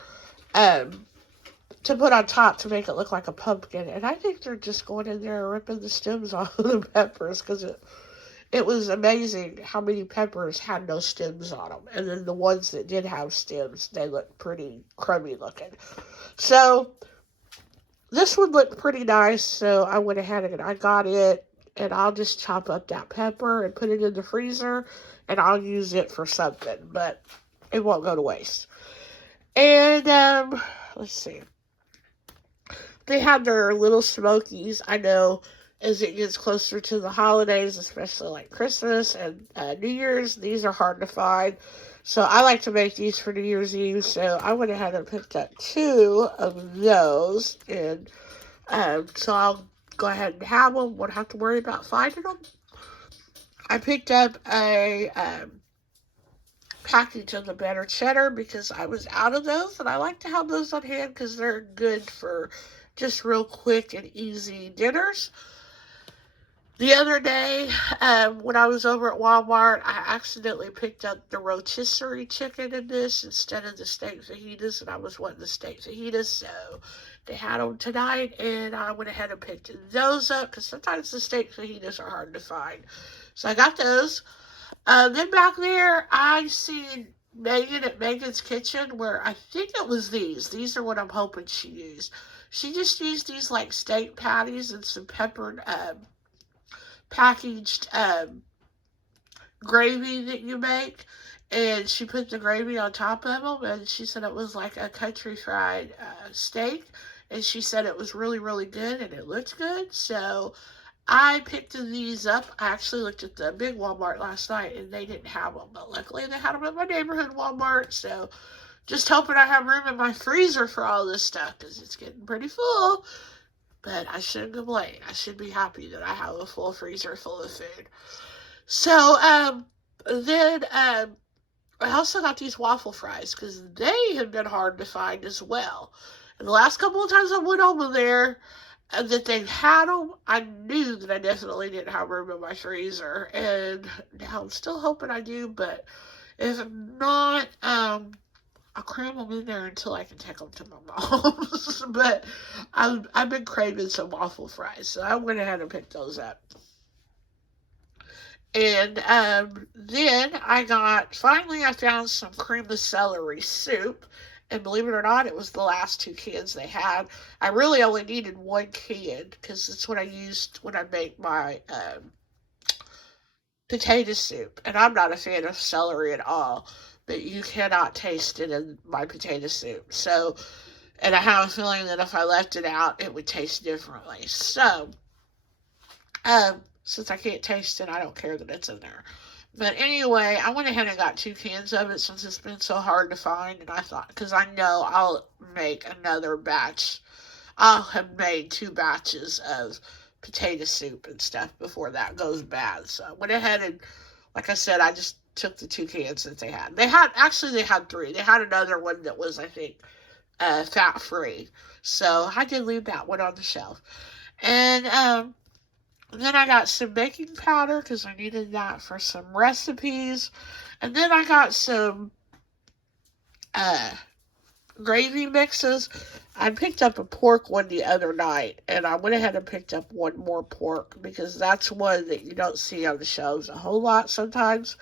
to put on top to make it look like a pumpkin. And I think they're just going in there and ripping the stems off of the peppers because it was amazing how many peppers had no stems on them. And then the ones that did have stems, they looked pretty crummy looking. So this one looked pretty nice, so I went ahead and I got it. and I'll just chop up that pepper and put it in the freezer, and I'll use it for something, but it won't go to waste. And, let's see. They have their little smokies. I know as it gets closer to the holidays, especially like Christmas and New Year's, these are hard to find. So I like to make these for New Year's Eve. So I went ahead and picked up 2 of those. And so I'll go ahead and have them. Won't have to worry about finding them. I picked up a package of the better cheddar because I was out of those. And I like to have those on hand because they're good for just real quick and easy dinners. The other day, when I was over at Walmart, I accidentally picked up the rotisserie chicken in this instead of the steak fajitas, and I was wanting the steak fajitas, so they had them tonight, and I went ahead and picked those up, because sometimes the steak fajitas are hard to find. So I got those. Then back there, I seen Megan at Megan's Kitchen, where I think it was these. These are what I'm hoping she used. She just used these, like, steak patties and some peppered, packaged gravy that you make, and she put the gravy on top of them, and she said it was like a country fried steak, and she said it was really, really good, and it looked good. So I picked these up. I actually looked at the big Walmart last night, and they didn't have them, but luckily they had them at my neighborhood Walmart. So just hoping I have room in my freezer for all this stuff, because it's getting pretty full. But I shouldn't complain. I should be happy that I have a full freezer full of food. So, then, I also got these waffle fries, because they have been hard to find as well. And the last couple of times I went over there, that they had them, I knew that I definitely didn't have room in my freezer. And now I'm still hoping I do, but if not, I'll cram them in there until I can take them to my mom's. But I've been craving some waffle fries, so I went ahead and picked those up. And then finally I found some cream of celery soup. And believe it or not, it was the last 2 cans they had. I really only needed 1 can, because it's what I used when I make my potato soup. And I'm not a fan of celery at all, but you cannot taste it in my potato soup. So, and I have a feeling that if I left it out, it would taste differently. So, since I can't taste it, I don't care that it's in there. But anyway, I went ahead and got 2 cans of it since it's been so hard to find. And I thought, because I know I'll make another batch. I'll have made 2 batches of potato soup and stuff before that goes bad. So I went ahead and, like I said, I just took the 2 cans that they had. They had 3. They had another one that was, I think, fat-free. So I did leave that one on the shelf. And then I got some baking powder, because I needed that for some recipes. And then I got some gravy mixes. I picked up a pork one the other night, and I went ahead and picked up 1 more pork, because that's one that you don't see on the shelves a whole lot sometimes.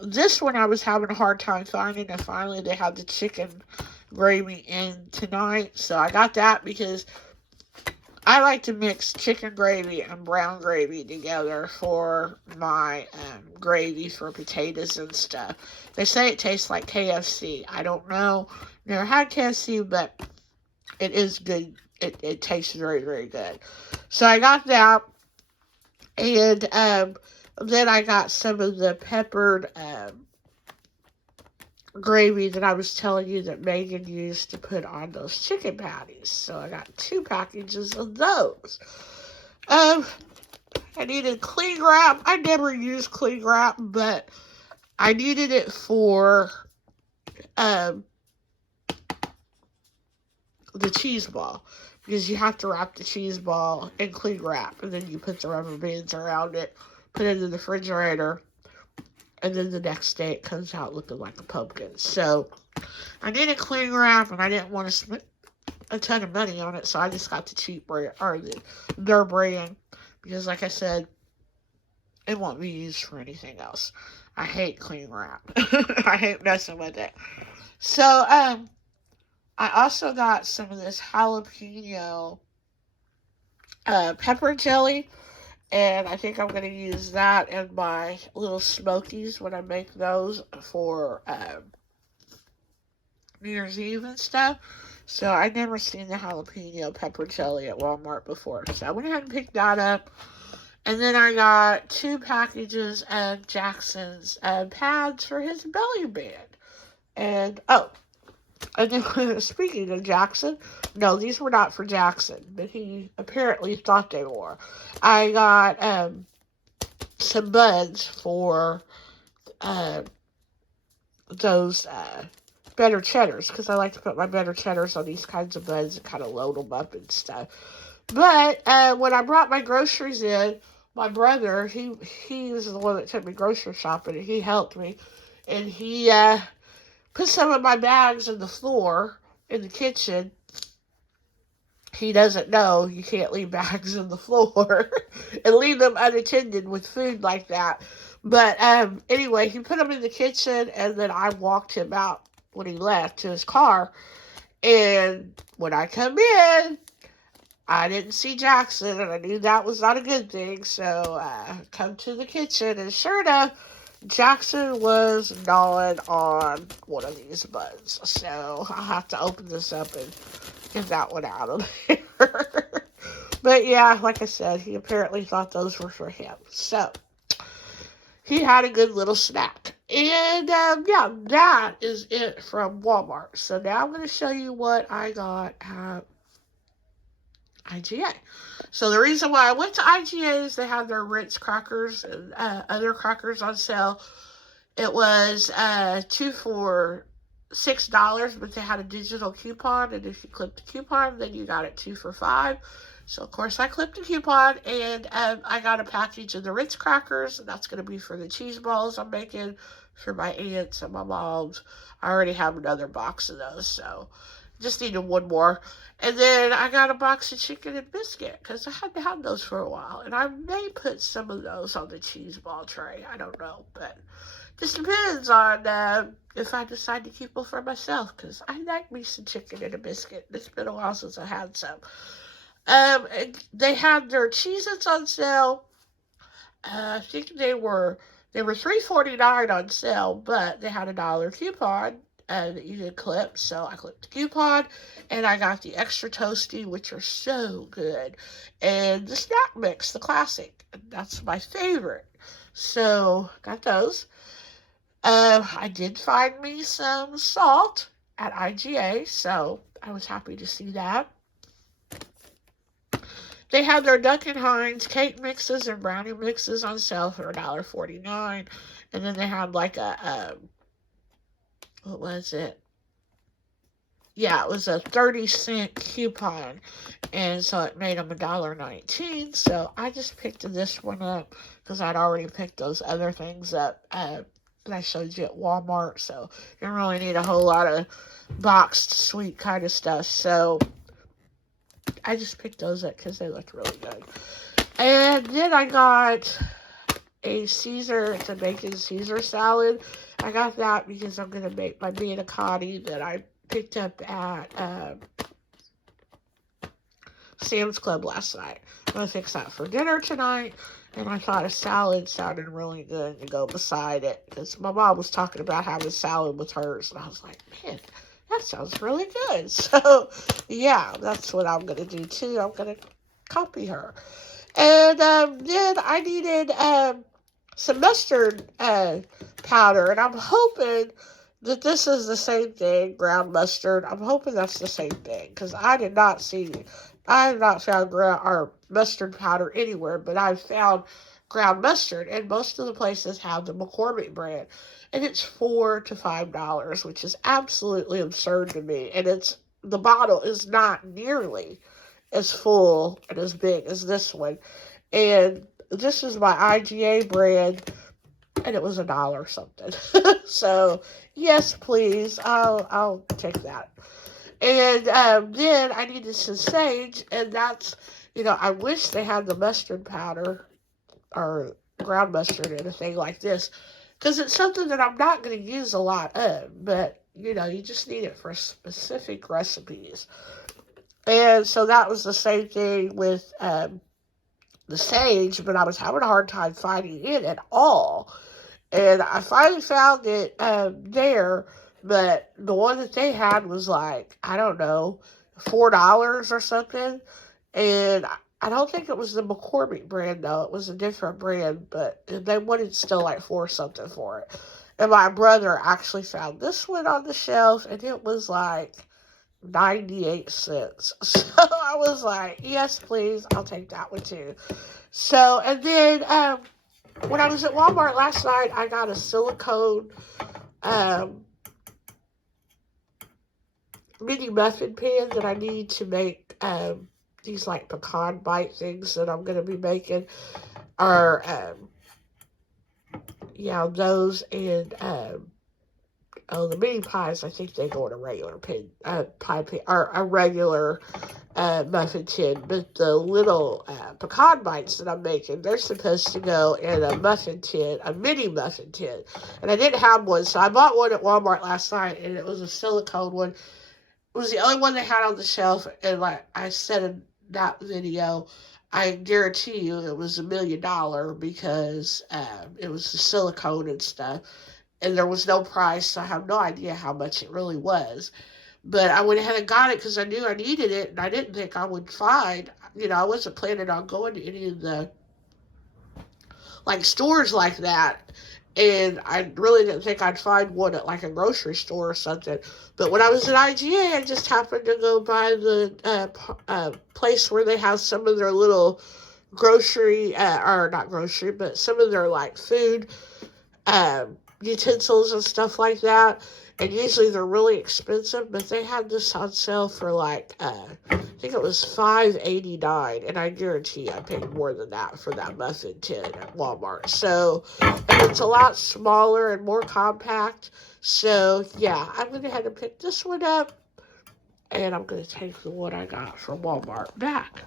This one I was having a hard time finding, and finally they had the chicken gravy in tonight. So I got that because I like to mix chicken gravy and brown gravy together for my gravy for potatoes and stuff. They say it tastes like KFC. I don't know. Never had KFC, but it is good. It tastes very, very good. So I got that. And then I got some of the peppered gravy that I was telling you that Megan used to put on those chicken patties. So I got 2 packages of those. I needed cling wrap. I never use cling wrap, but I needed it for the cheese ball, because you have to wrap the cheese ball in cling wrap, and then you put the rubber bands around it, put it in the refrigerator, and then the next day it comes out looking like a pumpkin. So I needed cling wrap, and I didn't want to spend a ton of money on it, so I just got the cheap brand, or their brand, because like I said, it won't be used for anything else. I hate cling wrap. I hate messing with it. So I also got some of this jalapeno pepper jelly, And I think I'm going to use that in my little smokies when I make those for New Year's Eve and stuff. So I never seen the jalapeno pepper jelly at Walmart before. So I went ahead and picked that up. And then I got 2 packages of Jackson's pads for his belly band. And, oh, and then speaking of Jackson, no, these were not for Jackson, but he apparently thought they were. I got some buds for those better cheddars, because I like to put my better cheddars on these kinds of buds and kind of load them up and stuff. But when I brought my groceries in, my brother, he was the one that took me grocery shopping, and he helped me. And he put some of my bags on the floor in the kitchen. He doesn't know you can't leave bags on the floor and leave them unattended with food like that. But anyway, he put them in the kitchen, and then I walked him out when he left to his car. And when I come in, I didn't see Jackson, and I knew that was not a good thing. So I come to the kitchen, and sure enough, Jackson was gnawing on one of these buds. So I'll have to open this up and get that one out of there. But yeah, like I said, he apparently thought those were for him. So he had a good little snack. And yeah, that is it from Walmart. So now I'm going to show you what I got at IGA. So the reason why I went to IGA is they have their Ritz crackers and other crackers on sale. It was 2 for $6, but they had a digital coupon, and if you clipped the coupon, then you got it 2 for $5. So of course I clipped the coupon, and I got a package of the Ritz crackers, and that's going to be for the cheese balls I'm making for my aunts and my moms. I already have another box of those, so just needed one more. And then I got a box of chicken and biscuit, because I hadn't had those for a while, and I may put some of those on the cheese ball tray. I don't know, but just depends on if I decide to keep them for myself, because I like me some chicken and a biscuit. It's been a while since I had some. They had their Cheez-Its on sale. I think they were $3.49 on sale, but they had a $1 coupon that you could clip. So I clipped the coupon, and I got the extra toasty, which are so good, and the snack mix, the classic. That's my favorite. So got those. I did find me some salt at IGA, so I was happy to see that. They had their Duncan Hines cake mixes and brownie mixes on sale for $1.49. And then they had like a, what was it? Yeah, it was a 30-cent coupon. And so it made them $1.19. So I just picked this one up because I'd already picked those other things up that I showed you at Walmart. So you don't really need a whole lot of boxed sweet kind of stuff. So I just picked those up because they looked really good. And then I got a Caesar, it's a bacon Caesar salad. I got that because I'm going to make my manicotti that I picked up at Sam's Club last night. I'm going to fix that for dinner tonight. And I thought a salad sounded really good to go beside it, because my mom was talking about having salad with hers. And I was like, man, that sounds really good. So, yeah, that's what I'm going to do, too. I'm going to copy her. And then I needed some mustard powder. And I'm hoping that this is the same thing, ground mustard. I'm hoping that's the same thing, because I have not found mustard powder anywhere, but I've found ground mustard, and most of the places have the McCormick brand. And it's $4 to $5, which is absolutely absurd to me. And the bottle is not nearly as full and as big as this one. And this is my IGA brand, and it was $1 something. So yes, please, I'll take that. And then I needed some sage, and that's, I wish they had the mustard powder or ground mustard in a thing like this, because it's something that I'm not going to use a lot of, but, you just need it for specific recipes. And so that was the same thing with the Sage, but I was having a hard time finding it at all. And I finally found it there, but the one that they had was like, I don't know, $4 or something. And I don't think it was the McCormick brand, though. It was a different brand, but they wanted still like four something for it. And my brother actually found this one on the shelf, and it was like 98 cents. So I was like, yes, please, I'll take that one too. So, and then when I was at Walmart last night, I got a silicone um, mini muffin pan that I need to make these like pecan bite things that I'm going to be making. Or, yeah, those and the mini pies, I think they go in a regular pie pan, or a regular muffin tin, but the little pecan bites that I'm making, they're supposed to go in a muffin tin, a mini muffin tin. And I didn't have one, so I bought one at Walmart last night, and it was a silicone one. It was the only one they had on the shelf, and like I said in that video, I guarantee you it was $1,000,000 because it was the silicone and stuff, and there was no price, so I have no idea how much it really was. But I went ahead and got it because I knew I needed it, and I didn't think I would find, I wasn't planning on going to any of the, like, stores like that. And I really didn't think I'd find one at, like, a grocery store or something. But when I was at IGA, I just happened to go by the place where they have some of their little grocery, or not grocery, but some of their, like, food utensils and stuff like that. And usually they're really expensive, but they had this on sale for like I think it was $5.89, and I guarantee I paid more than that for that muffin tin at Walmart. So, and it's a lot smaller and more compact. So yeah, I went ahead and picked this one up, and I'm gonna take the one I got from Walmart back.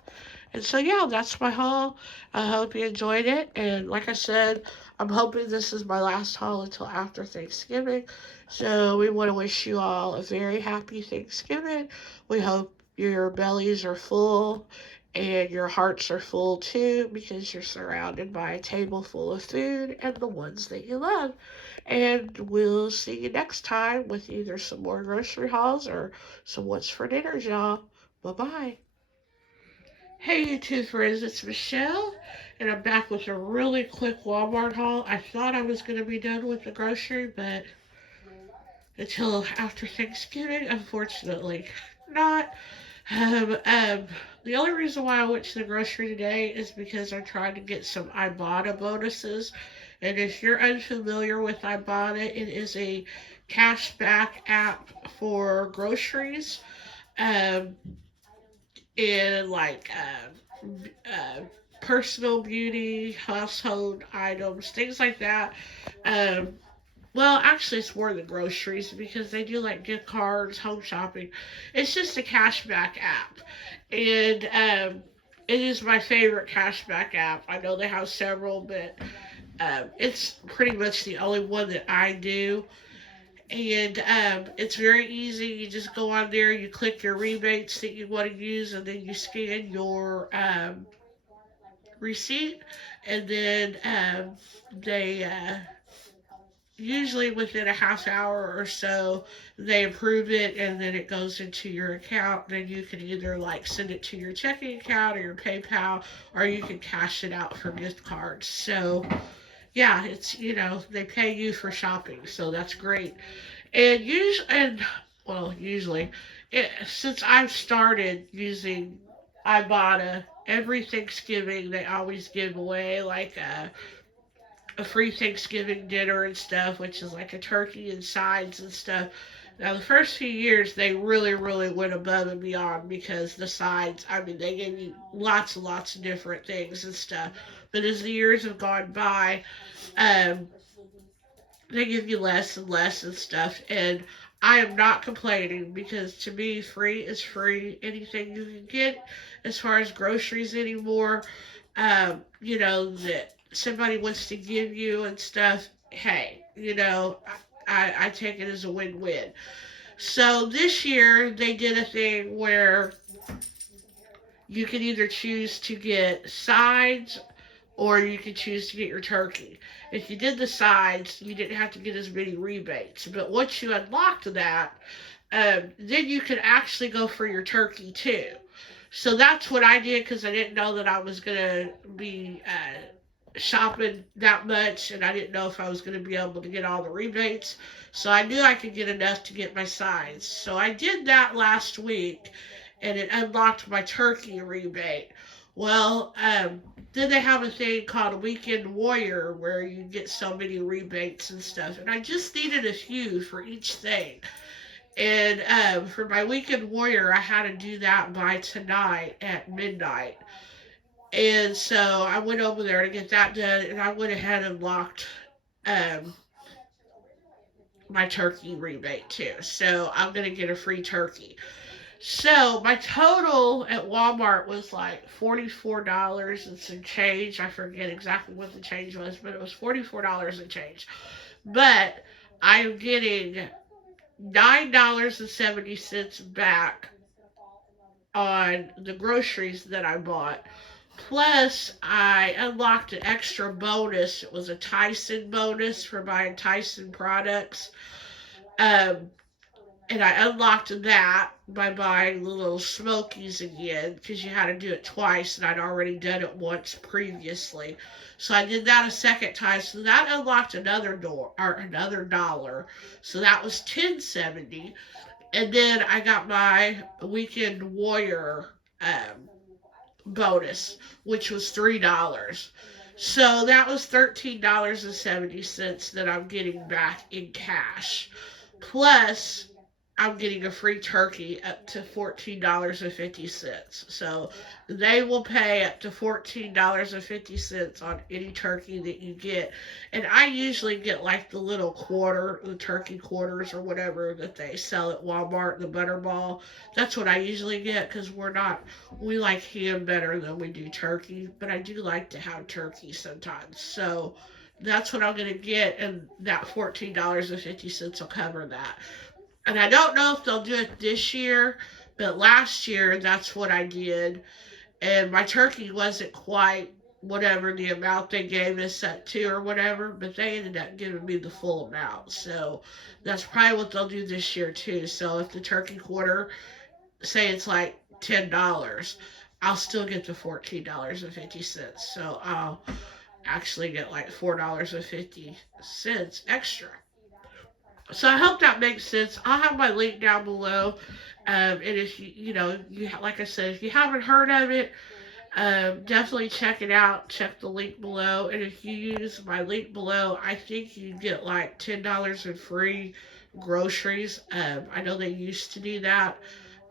And so, yeah, that's my haul. I hope you enjoyed it. And like I said, I'm hoping this is my last haul until after Thanksgiving. So, we want to wish you all a very happy Thanksgiving. We hope your bellies are full and your hearts are full too, because you're surrounded by a table full of food and the ones that you love. And we'll see you next time with either some more grocery hauls or some what's for dinners, y'all. Bye bye. Hey YouTube friends, it's Michelle, and I'm back with a really quick Walmart haul. I thought I was going to be done with the grocery, but until after Thanksgiving, unfortunately not. Um, um, the only reason why I went to the grocery today is because I'm trying to get some Ibotta bonuses. And if you're unfamiliar with Ibotta, it is a cashback app for groceries. Um, in like personal beauty, household items, things like that. Um, well, actually, it's more than groceries because they do like gift cards, home shopping. It's just a cashback app, and it is my favorite cashback app. I know they have several, but it's pretty much the only one that I do. And it's very easy. You just go on there, you click your rebates that you want to use, and then you scan your receipt, and then they usually within a half hour or so they approve it, and then it goes into your account. Then you can either like send it to your checking account or your PayPal, or you can cash it out for gift cards. So yeah, it's they pay you for shopping, so that's great. And usually, since I've started using Ibotta, every Thanksgiving they always give away like a free Thanksgiving dinner and stuff, which is like a turkey and sides and stuff. Now, the first few years, they really, really went above and beyond because the sides, I mean, they gave you lots and lots of different things and stuff. But as the years have gone by, um, they give you less and less and stuff. And I am not complaining because to me, free is free. Anything you can get as far as groceries anymore, that somebody wants to give you and stuff, hey, I take it as a win win. So this year, they did a thing where you can either choose to get sides or you can choose to get your turkey. If you did the sides, you didn't have to get as many rebates. But once you unlocked that, then you could actually go for your turkey too. So that's what I did because I didn't know that I was gonna be shopping that much, and I didn't know if I was gonna be able to get all the rebates. So I knew I could get enough to get my sides. So I did that last week, and it unlocked my turkey rebate. Well, then they have a thing called a Weekend Warrior where you get so many rebates and stuff, and I just needed a few for each thing. And for my Weekend Warrior, I had to do that by tonight at midnight. And so I went over there to get that done, and I went ahead and locked um, my turkey rebate too. So I'm going to get a free turkey. So my total at Walmart was like $44 and some change. I forget exactly what the change was, but it was $44 and change. But I'm getting $9.70 back on the groceries that I bought. Plus, I unlocked an extra bonus. It was a Tyson bonus for buying Tyson products. Um, and I unlocked that by buying the little Smokies again because you had to do it twice, and I'd already done it once previously. So I did that a second time. So that unlocked another door or another dollar. So that was $10.70. And then I got my Weekend Warrior bonus, which was $3. So that was $13.70 that I'm getting back in cash. Plus, I'm getting a free turkey up to $14.50. So they will pay up to $14.50 on any turkey that you get. And I usually get like the little quarter, the turkey quarters or whatever that they sell at Walmart, the butterball. That's what I usually get because we like ham better than we do turkey. But I do like to have turkey sometimes. So that's what I'm going to get, and that $14.50 will cover that. And I don't know if they'll do it this year, but last year that's what I did. And my turkey wasn't quite whatever the amount they gave us at two or whatever, but they ended up giving me the full amount. So that's probably what they'll do this year too. So if the turkey quarter, say it's like $10, I'll still get the $14.50. So I'll actually get like $4.50 extra. So I hope that makes sense. I'll have my link down below. And if like I said, if you haven't heard of it, definitely check it out. Check the link below. And if you use my link below, I think you get like $10 in free groceries. I know they used to do that.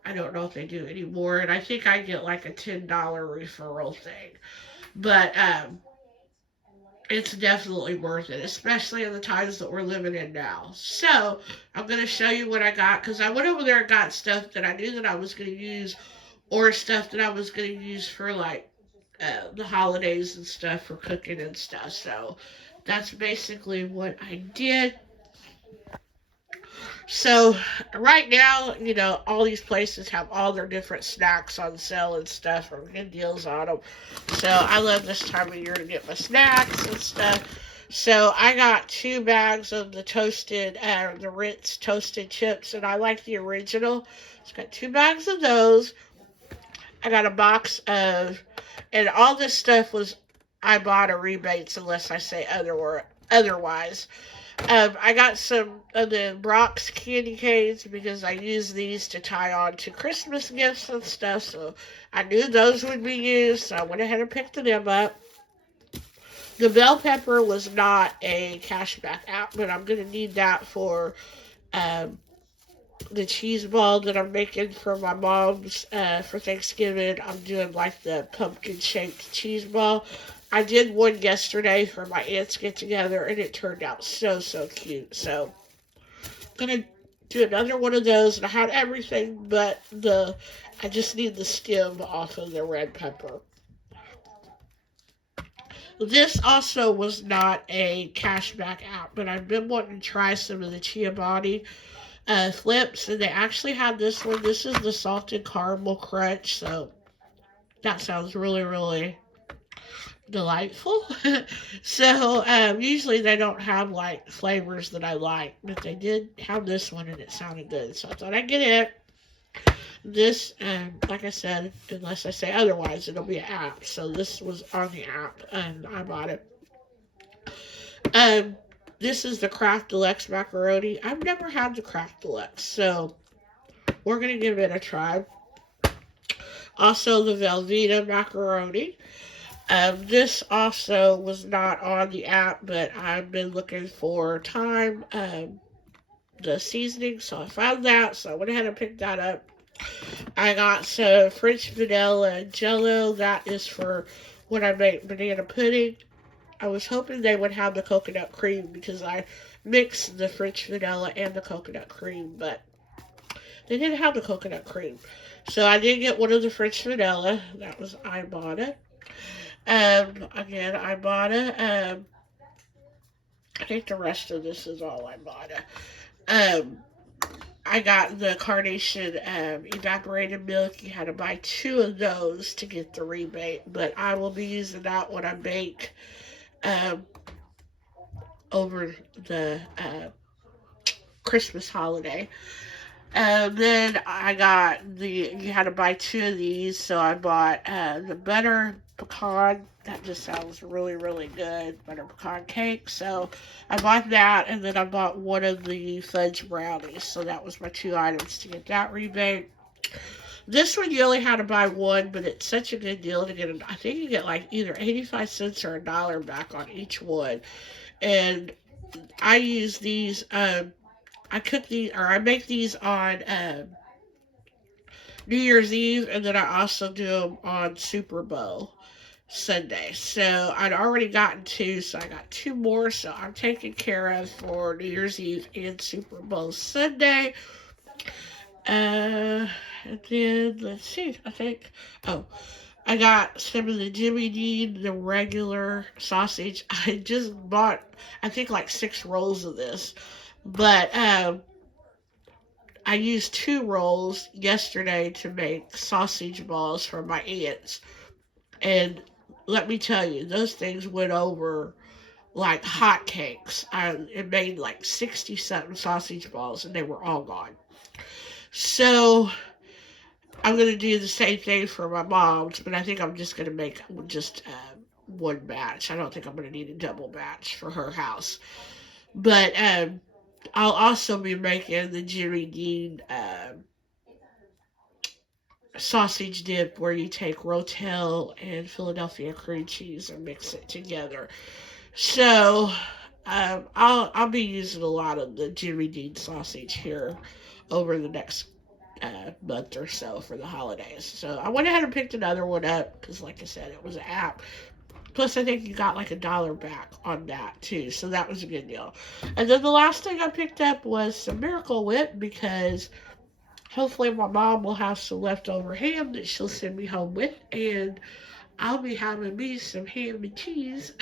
I don't know if they do anymore. And I think I get like a $10 referral thing. But it's definitely worth it, especially in the times that we're living in now. So, I'm going to show you what I got, because I went over there and got stuff that I knew that I was going to use, or stuff that I was going to use for, like, the holidays and stuff, for cooking and stuff. So, that's basically what I did. So, right now, all these places have all their different snacks on sale and stuff, or good deals on them. So, I love this time of year to get my snacks and stuff. So, I got 2 bags of the Ritz toasted chips, and I like the original. So, I got 2 bags of those. I got a box of, and all this stuff I bought a rebates unless I say otherwise. I got some of the Brock's candy canes because I use these to tie on to Christmas gifts and stuff. So I knew those would be used, so I went ahead and picked them up. The bell pepper was not a cashback app, but I'm going to need that for the cheese ball that I'm making for my mom's for Thanksgiving. I'm doing like the pumpkin shaped cheese ball. I did one yesterday for my aunt's get together, and it turned out so cute. So I'm gonna do another one of those, and I had everything but I just need the stem off of the red pepper. This also was not a cashback app, but I've been wanting to try some of the Chia Body flips, and they actually have this one. This is the salted caramel crunch, so That sounds really, really delightful. So usually they don't have like flavors that I like, but they did have this one and it sounded good. So I thought I'd get it. This, like I said, unless I say otherwise, it'll be an app. So this was on the app and I bought it. Um, this is the Kraft Deluxe macaroni. I've never had the Kraft Deluxe, so we're gonna give it a try. Also, the Velveeta macaroni. This also was not on the app, but I've been looking for thyme, the seasoning, so I found that, so I went ahead and picked that up. I got some French vanilla jello. That is for when I make banana pudding. I was hoping they would have the coconut cream because I mixed the French vanilla and the coconut cream, but they didn't have the coconut cream. So I did get one of the French vanilla. That was I bought it. Again, I bought it. I think the rest of this is all I bought it. Um, I got the carnation evaporated milk. You had to buy two of those to get the rebate, but I will be using that when I bake um, over the Christmas holiday. Then I got you had to buy two of these, so I bought the butter pecan. That just sounds really, really good. Butter pecan cake. So I bought that, and then I bought one of the fudge brownies. So that was my two items to get that rebate. This one you only had to buy one, but it's such a good deal to get it. I think you get like either 85 cents or $1 back on each one. And I use these. I cook these, or I make these on New Year's Eve, and then I also do them on Super Bowl Sunday. So I'd already gotten two, so I got two more. So I'm taken care of for New Year's Eve and Super Bowl Sunday. And then let's see. I think. Oh, I got some of the Jimmy Dean, the regular sausage. I just bought, I think, like 6 rolls of this, but I used 2 rolls yesterday to make sausage balls for my aunts. And let me tell you, those things went over like hotcakes. It made like 60 something sausage balls and they were all gone. So I'm going to do the same thing for my mom's, but I think I'm just going to make just one batch. I don't think I'm going to need a double batch for her house. But I'll also be making the Jimmy Dean sausage dip where you take Rotel and Philadelphia cream cheese and mix it together. So I'll be using a lot of the Jimmy Dean sausage here over the next month or so for the holidays. So I went ahead and picked another one up because, like I said, it was an app. Plus, I think you got like $1 back on that too, so that was a good deal. And then the last thing I picked up was some Miracle Whip because hopefully my mom will have some leftover ham that she'll send me home with, and I'll be having me some ham and cheese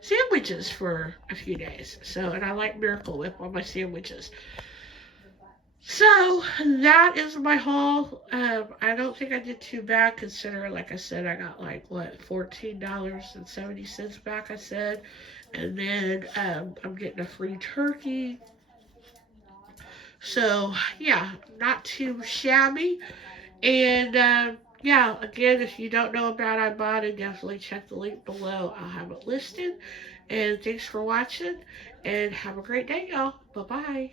sandwiches for a few days. So, and I like Miracle Whip on my sandwiches. So that is my haul. I don't think I did too bad considering, like I said, I got like what $14.70 back. I said, and then I'm getting a free turkey. So yeah, not too shabby. And yeah, again, if you don't know about iBody, definitely check the link below. I'll have it listed. And thanks for watching. And have a great day, y'all. Bye bye.